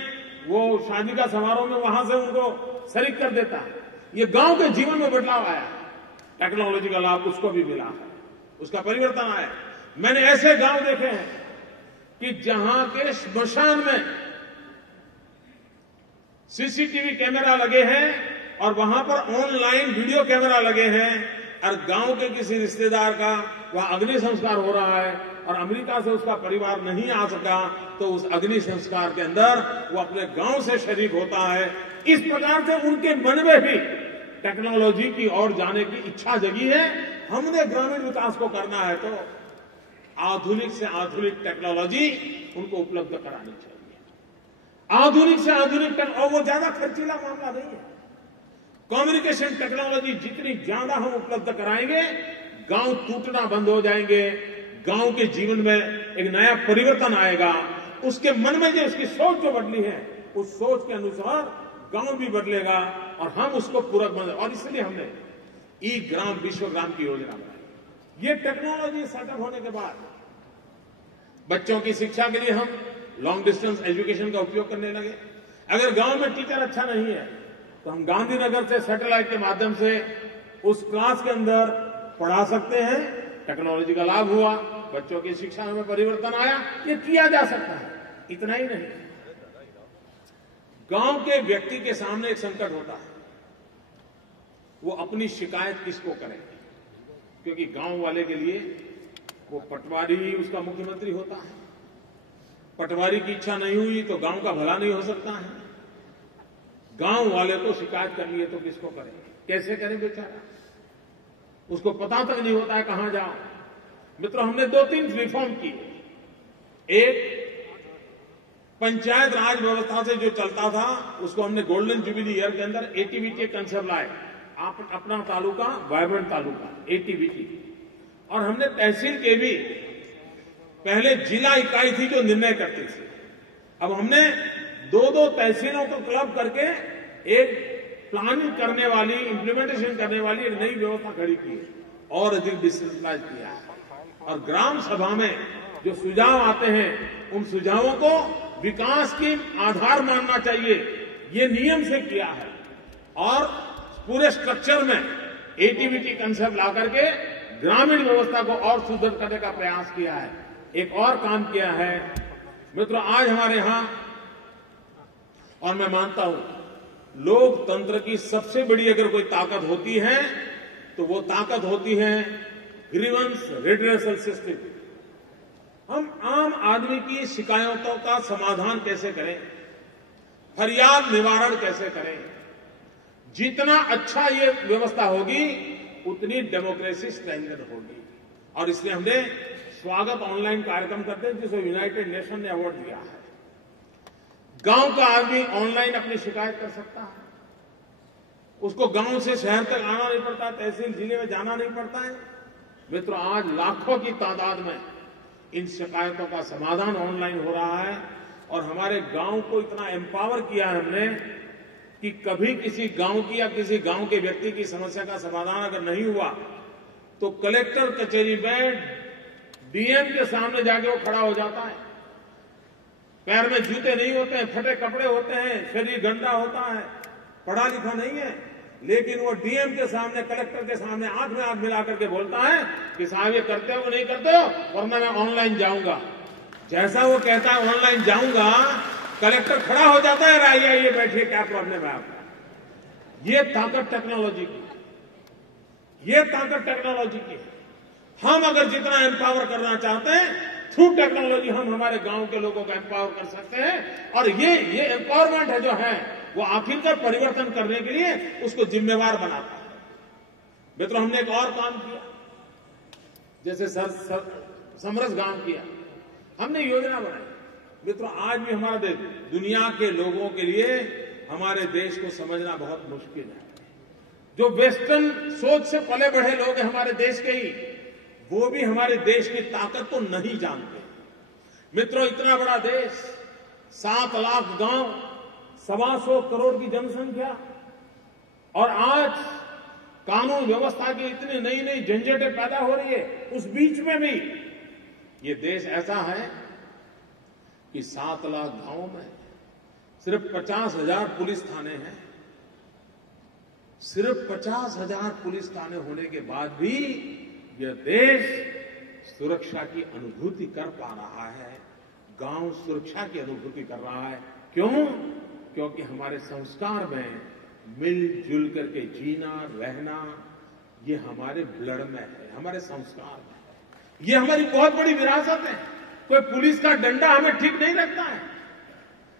वो शादी का समारोह में वहां से उनको शरीक कर देता है। ये गांव के जीवन में बदलाव आया, टेक्नोलॉजी का लाभ उसको भी मिला है, उसका परिवर्तन आया। मैंने ऐसे गांव देखे हैं कि जहां के श्मशान में सीसीटीवी कैमरा लगे हैं और वहां पर ऑनलाइन वीडियो कैमरा लगे हैं, और गांव के किसी रिश्तेदार का वहां अग्नि संस्कार हो रहा है और अमेरिका से उसका परिवार नहीं आ सका, तो उस अग्नि संस्कार के अंदर वो अपने गांव से शरीक होता है। इस प्रकार से उनके मन में भी टेक्नोलॉजी की ओर जाने की इच्छा जगी है। हमने ग्रामीण विकास को करना है तो आधुनिक से आधुनिक टेक्नोलॉजी उनको उपलब्ध करानी चाहिए। आधुनिक से आधुनिक, और वो ज्यादा खर्चीला मामला नहीं है। कम्युनिकेशन टेक्नोलॉजी जितनी ज्यादा हम उपलब्ध कराएंगे, गांव टूटना बंद हो जाएंगे, गांव के जीवन में एक नया परिवर्तन आएगा। उसके मन में जो उसकी सोच जो बदली है, उस सोच के अनुसार गांव भी बदलेगा और हम उसको पूरक बन। और इसलिए हमने ई ग्राम विश्वग्राम की योजना बनाई। ये टेक्नोलॉजी सेटअप होने के बाद बच्चों की शिक्षा के लिए हम लॉन्ग डिस्टेंस एजुकेशन का उपयोग करने लगे। अगर गांव में टीचर अच्छा नहीं है तो हम गांधीनगर से सैटेलाइट के माध्यम से उस क्लास के अंदर पढ़ा सकते हैं। टेक्नोलॉजी का लाभ हुआ, बच्चों की शिक्षा में परिवर्तन आया। ये किया जा सकता है। इतना ही नहीं, गांव के व्यक्ति के सामने एक संकट होता है, वो अपनी शिकायत किसको करे, क्योंकि गांव वाले के लिए वो पटवारी ही उसका मुख्यमंत्री होता है। पटवारी की इच्छा नहीं हुई तो गांव का भला नहीं हो सकता है। गांव वाले को शिकायत करनी है तो किसको करें, कैसे करें बेचारा, उसको पता तक नहीं होता है कहां जाओ। मित्रों, हमने 2-3 रिफॉर्म किए। एक, पंचायत राज व्यवस्था से जो चलता था उसको हमने गोल्डन जुबिली ईयर के अंदर एटीवीटी कंसेप्ट लाए। आप अपना तालुका वाइब्रेंट तालुका, एटीवीटी। और हमने तहसील के भी, पहले जिला इकाई थी जो निर्णय करती थी, अब हमने 2-2 तहसीलों को क्लब करके एक प्लानिंग करने वाली, इंप्लीमेंटेशन करने वाली एक नई व्यवस्था खड़ी की है और अधिक डिसेंट्रलाइज किया है। और ग्राम सभा में जो सुझाव आते हैं उन सुझावों को विकास के आधार मानना चाहिए, ये नियम से किया है। और पूरे स्ट्रक्चर में एटीवीटी कंसेप्ट ला करके ग्रामीण व्यवस्था को और सुदृढ़ करने का प्रयास किया है। एक और काम किया है मित्रों, आज हमारे यहां, और मैं मानता हूं लोकतंत्र की सबसे बड़ी अगर कोई ताकत होती है तो वो ताकत होती है ग्रीवेंस रिड्रेसल सिस्टम। हम आम आदमी की शिकायतों का समाधान कैसे करें, फरियाद निवारण कैसे करें। जितना अच्छा ये व्यवस्था होगी उतनी डेमोक्रेसी स्ट्रेंथन होगी। और इसलिए हमने स्वागत ऑनलाइन कार्यक्रम करते हैं जिसे यूनाइटेड नेशन ने अवार्ड दिया है। गांव का आदमी ऑनलाइन अपनी शिकायत कर सकता है, उसको गांव से शहर तक आना नहीं पड़ता, तहसील जिले में जाना नहीं पड़ता है। मित्रों, आज लाखों की तादाद में इन शिकायतों का समाधान ऑनलाइन हो रहा है और हमारे गांव को इतना एम्पावर किया है हमने कि कभी किसी गांव की या किसी गांव के व्यक्ति की समस्या का समाधान अगर नहीं हुआ तो कलेक्टर कचहरी में डीएम के सामने जाके वो खड़ा हो जाता है। पैर में जूते नहीं होते हैं, फटे कपड़े होते हैं, शरीर गंदा होता है, पढ़ा लिखा नहीं है, लेकिन वो डीएम के सामने, कलेक्टर के सामने आंख में आंख मिला करके बोलता है कि साहब ये करते हो नहीं करते हो, वरना मैं ऑनलाइन जाऊंगा। जैसा वो कहता है ऑनलाइन जाऊंगा, कलेक्टर खड़ा हो जाता है, आइए बैठिए, क्या प्रॉब्लम है आपका। ये ताकत टेक्नोलॉजी की, ये ताकत टेक्नोलॉजी की है। हम अगर जितना एम्पावर करना चाहते हैं थ्रू टेक्नोलॉजी हम हमारे गांव के लोगों को एम्पावर कर सकते हैं। और ये एम्पावरमेंट है जो है वो आखिरकार परिवर्तन करने के लिए उसको जिम्मेवार बनाता है। मित्रों, हमने एक और काम किया, जैसे समरस गांव किया, हमने योजना बनाई। मित्रों, आज भी हमारा देश, दुनिया के लोगों के लिए हमारे देश को समझना बहुत मुश्किल है। जो वेस्टर्न सोच से पले बढ़े लोग हैं हमारे देश के ही, वो भी हमारे देश की ताकत को नहीं जानते। मित्रों, इतना बड़ा देश, 7 लाख गांव, 125 करोड़ की जनसंख्या, और आज कानून व्यवस्था की इतनी नई नई झंझटें पैदा हो रही है, उस बीच में भी ये देश ऐसा है कि 7 लाख गांवों में सिर्फ 50,000 पुलिस थाने हैं। सिर्फ 50,000 पुलिस थाने होने के बाद भी यह देश सुरक्षा की अनुभूति कर पा रहा है, गांव सुरक्षा की अनुभूति कर रहा है। क्यों? क्योंकि हमारे संस्कार में मिलजुल करके जीना, रहना, ये हमारे ब्लड में है, हमारे संस्कार में है। ये हमारी बहुत बड़ी विरासत है। कोई पुलिस का डंडा हमें ठीक नहीं रखता है,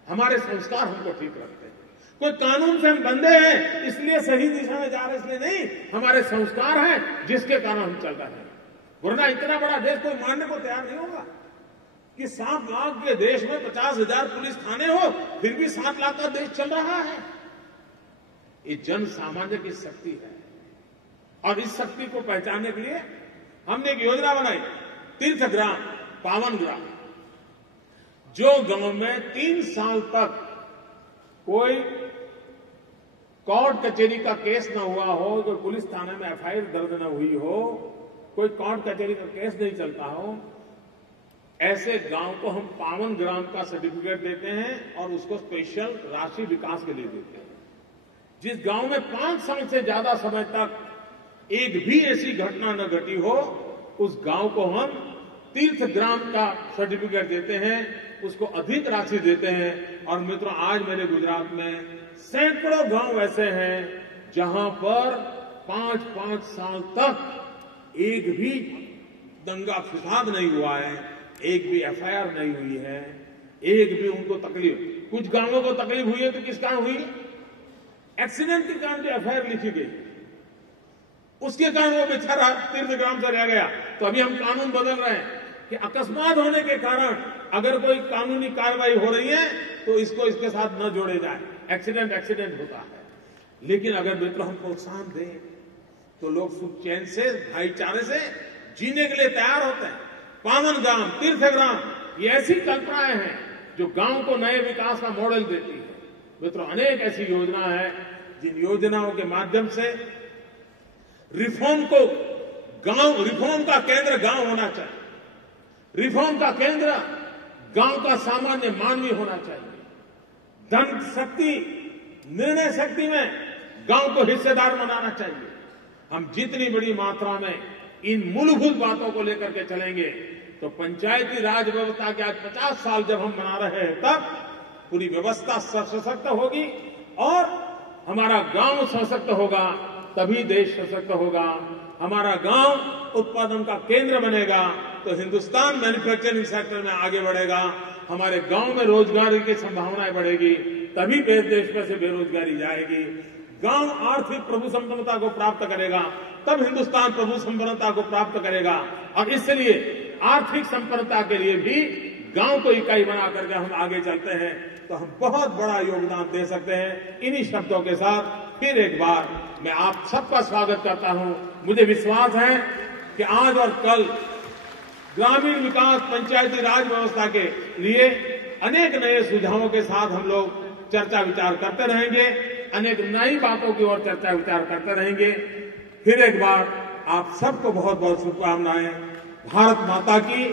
हमारे संस्कार हमको ठीक रखते हैं। कोई कानून से हम बंधे हैं इसलिए सही दिशा में जा रहे इसलिए नहीं, हमारे संस्कार हैं जिसके कारण हम चल रहे हैं। वरना इतना बड़ा देश कोई मानने को तैयार नहीं होगा कि 7 लाख के देश में 50,000 पुलिस थाने हो, फिर भी 7 लाख का देश चल रहा है। ये जन सामान्य की शक्ति है और इस शक्ति को पहचानने के लिए हमने एक योजना बनाई, तीर्थ ग्राम, पावन ग्राम। जो गांव में 3 साल तक कोई कोर्ट कचहरी का केस न हुआ हो, कोई पुलिस थाने में एफआईआर दर्ज न हुई हो, कोई कोर्ट कचहरी का केस नहीं चलता हो, ऐसे गांव को हम पावन ग्राम का सर्टिफिकेट देते हैं और उसको स्पेशल राशि विकास के लिए देते हैं। जिस गांव में 5 साल से ज्यादा समय तक एक भी ऐसी घटना न घटी हो, उस गांव को हम तीर्थ ग्राम का सर्टिफिकेट देते हैं, उसको अधिक राशि देते हैं। और मित्रों, आज मेरे गुजरात में सैकड़ों गांव ऐसे हैं जहां पर 5-5 साल तक एक भी दंगा फसाद नहीं हुआ है, एक भी एफआईआर नहीं हुई है, एक भी उनको तकलीफ। कुछ गांवों को तकलीफ हुई है तो किस कारण हुई? एक्सीडेंट के कारण जो एफआईआर लिखी गई उसके कारण वो बेचारा तीर्थग्राम से रह गया। तो अभी हम कानून बदल रहे हैं कि अकस्मात होने के कारण अगर कोई कानूनी कार्रवाई हो रही है तो इसको इसके साथ न जोड़े जाए। एक्सीडेंट होता है, लेकिन अगर मित्रों हम प्रोत्साहन दें तो लोग सुख चैन से, भाईचारे से जीने के लिए तैयार होते हैं। पावन ग्राम, तीर्थग्राम, ये ऐसी कल्पनाएं हैं जो गांव को नए विकास का मॉडल देती है। मित्रों, अनेक ऐसी योजना है जिन योजनाओं के माध्यम से रिफॉर्म का केंद्र गांव होना चाहिए। रिफॉर्म का केंद्र गांव का सामान्य मानवी होना चाहिए। धन शक्ति, निर्णय शक्ति में गांव को हिस्सेदार बनाना चाहिए। हम जितनी बड़ी मात्रा में इन मूलभूत बातों को लेकर के चलेंगे तो पंचायती राज व्यवस्था के आज 50 साल जब हम मना रहे हैं तब पूरी व्यवस्था सशक्त होगी और हमारा गांव सशक्त होगा, तभी देश सशक्त होगा। हमारा गांव उत्पादन का केंद्र बनेगा तो हिंदुस्तान मैन्युफैक्चरिंग सेक्टर में आगे बढ़ेगा, हमारे गांव में रोजगार की संभावनाएं बढ़ेगी, तभी देश में से बेरोजगारी जाएगी। गांव आर्थिक प्रभु संपन्नता को प्राप्त करेगा, तब हिंदुस्तान प्रभु संपन्नता को प्राप्त करेगा। और इसलिए आर्थिक संपन्नता के लिए भी गांव को इकाई बना करके हम आगे चलते हैं तो हम बहुत बड़ा योगदान दे सकते हैं। इन्हीं शब्दों के साथ फिर एक बार मैं आप सबका स्वागत करता हूं। मुझे विश्वास है कि आज और कल ग्रामीण विकास पंचायती राज व्यवस्था के लिए अनेक नए सुझावों के साथ हम लोग चर्चा विचार करते रहेंगे, अनेक नई बातों की ओर चर्चा विचार करते रहेंगे। फिर एक बार आप सबको बहुत बहुत शुभकामनाएं। भारत माता की,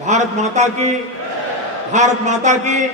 भारत माता की, भारत माता की।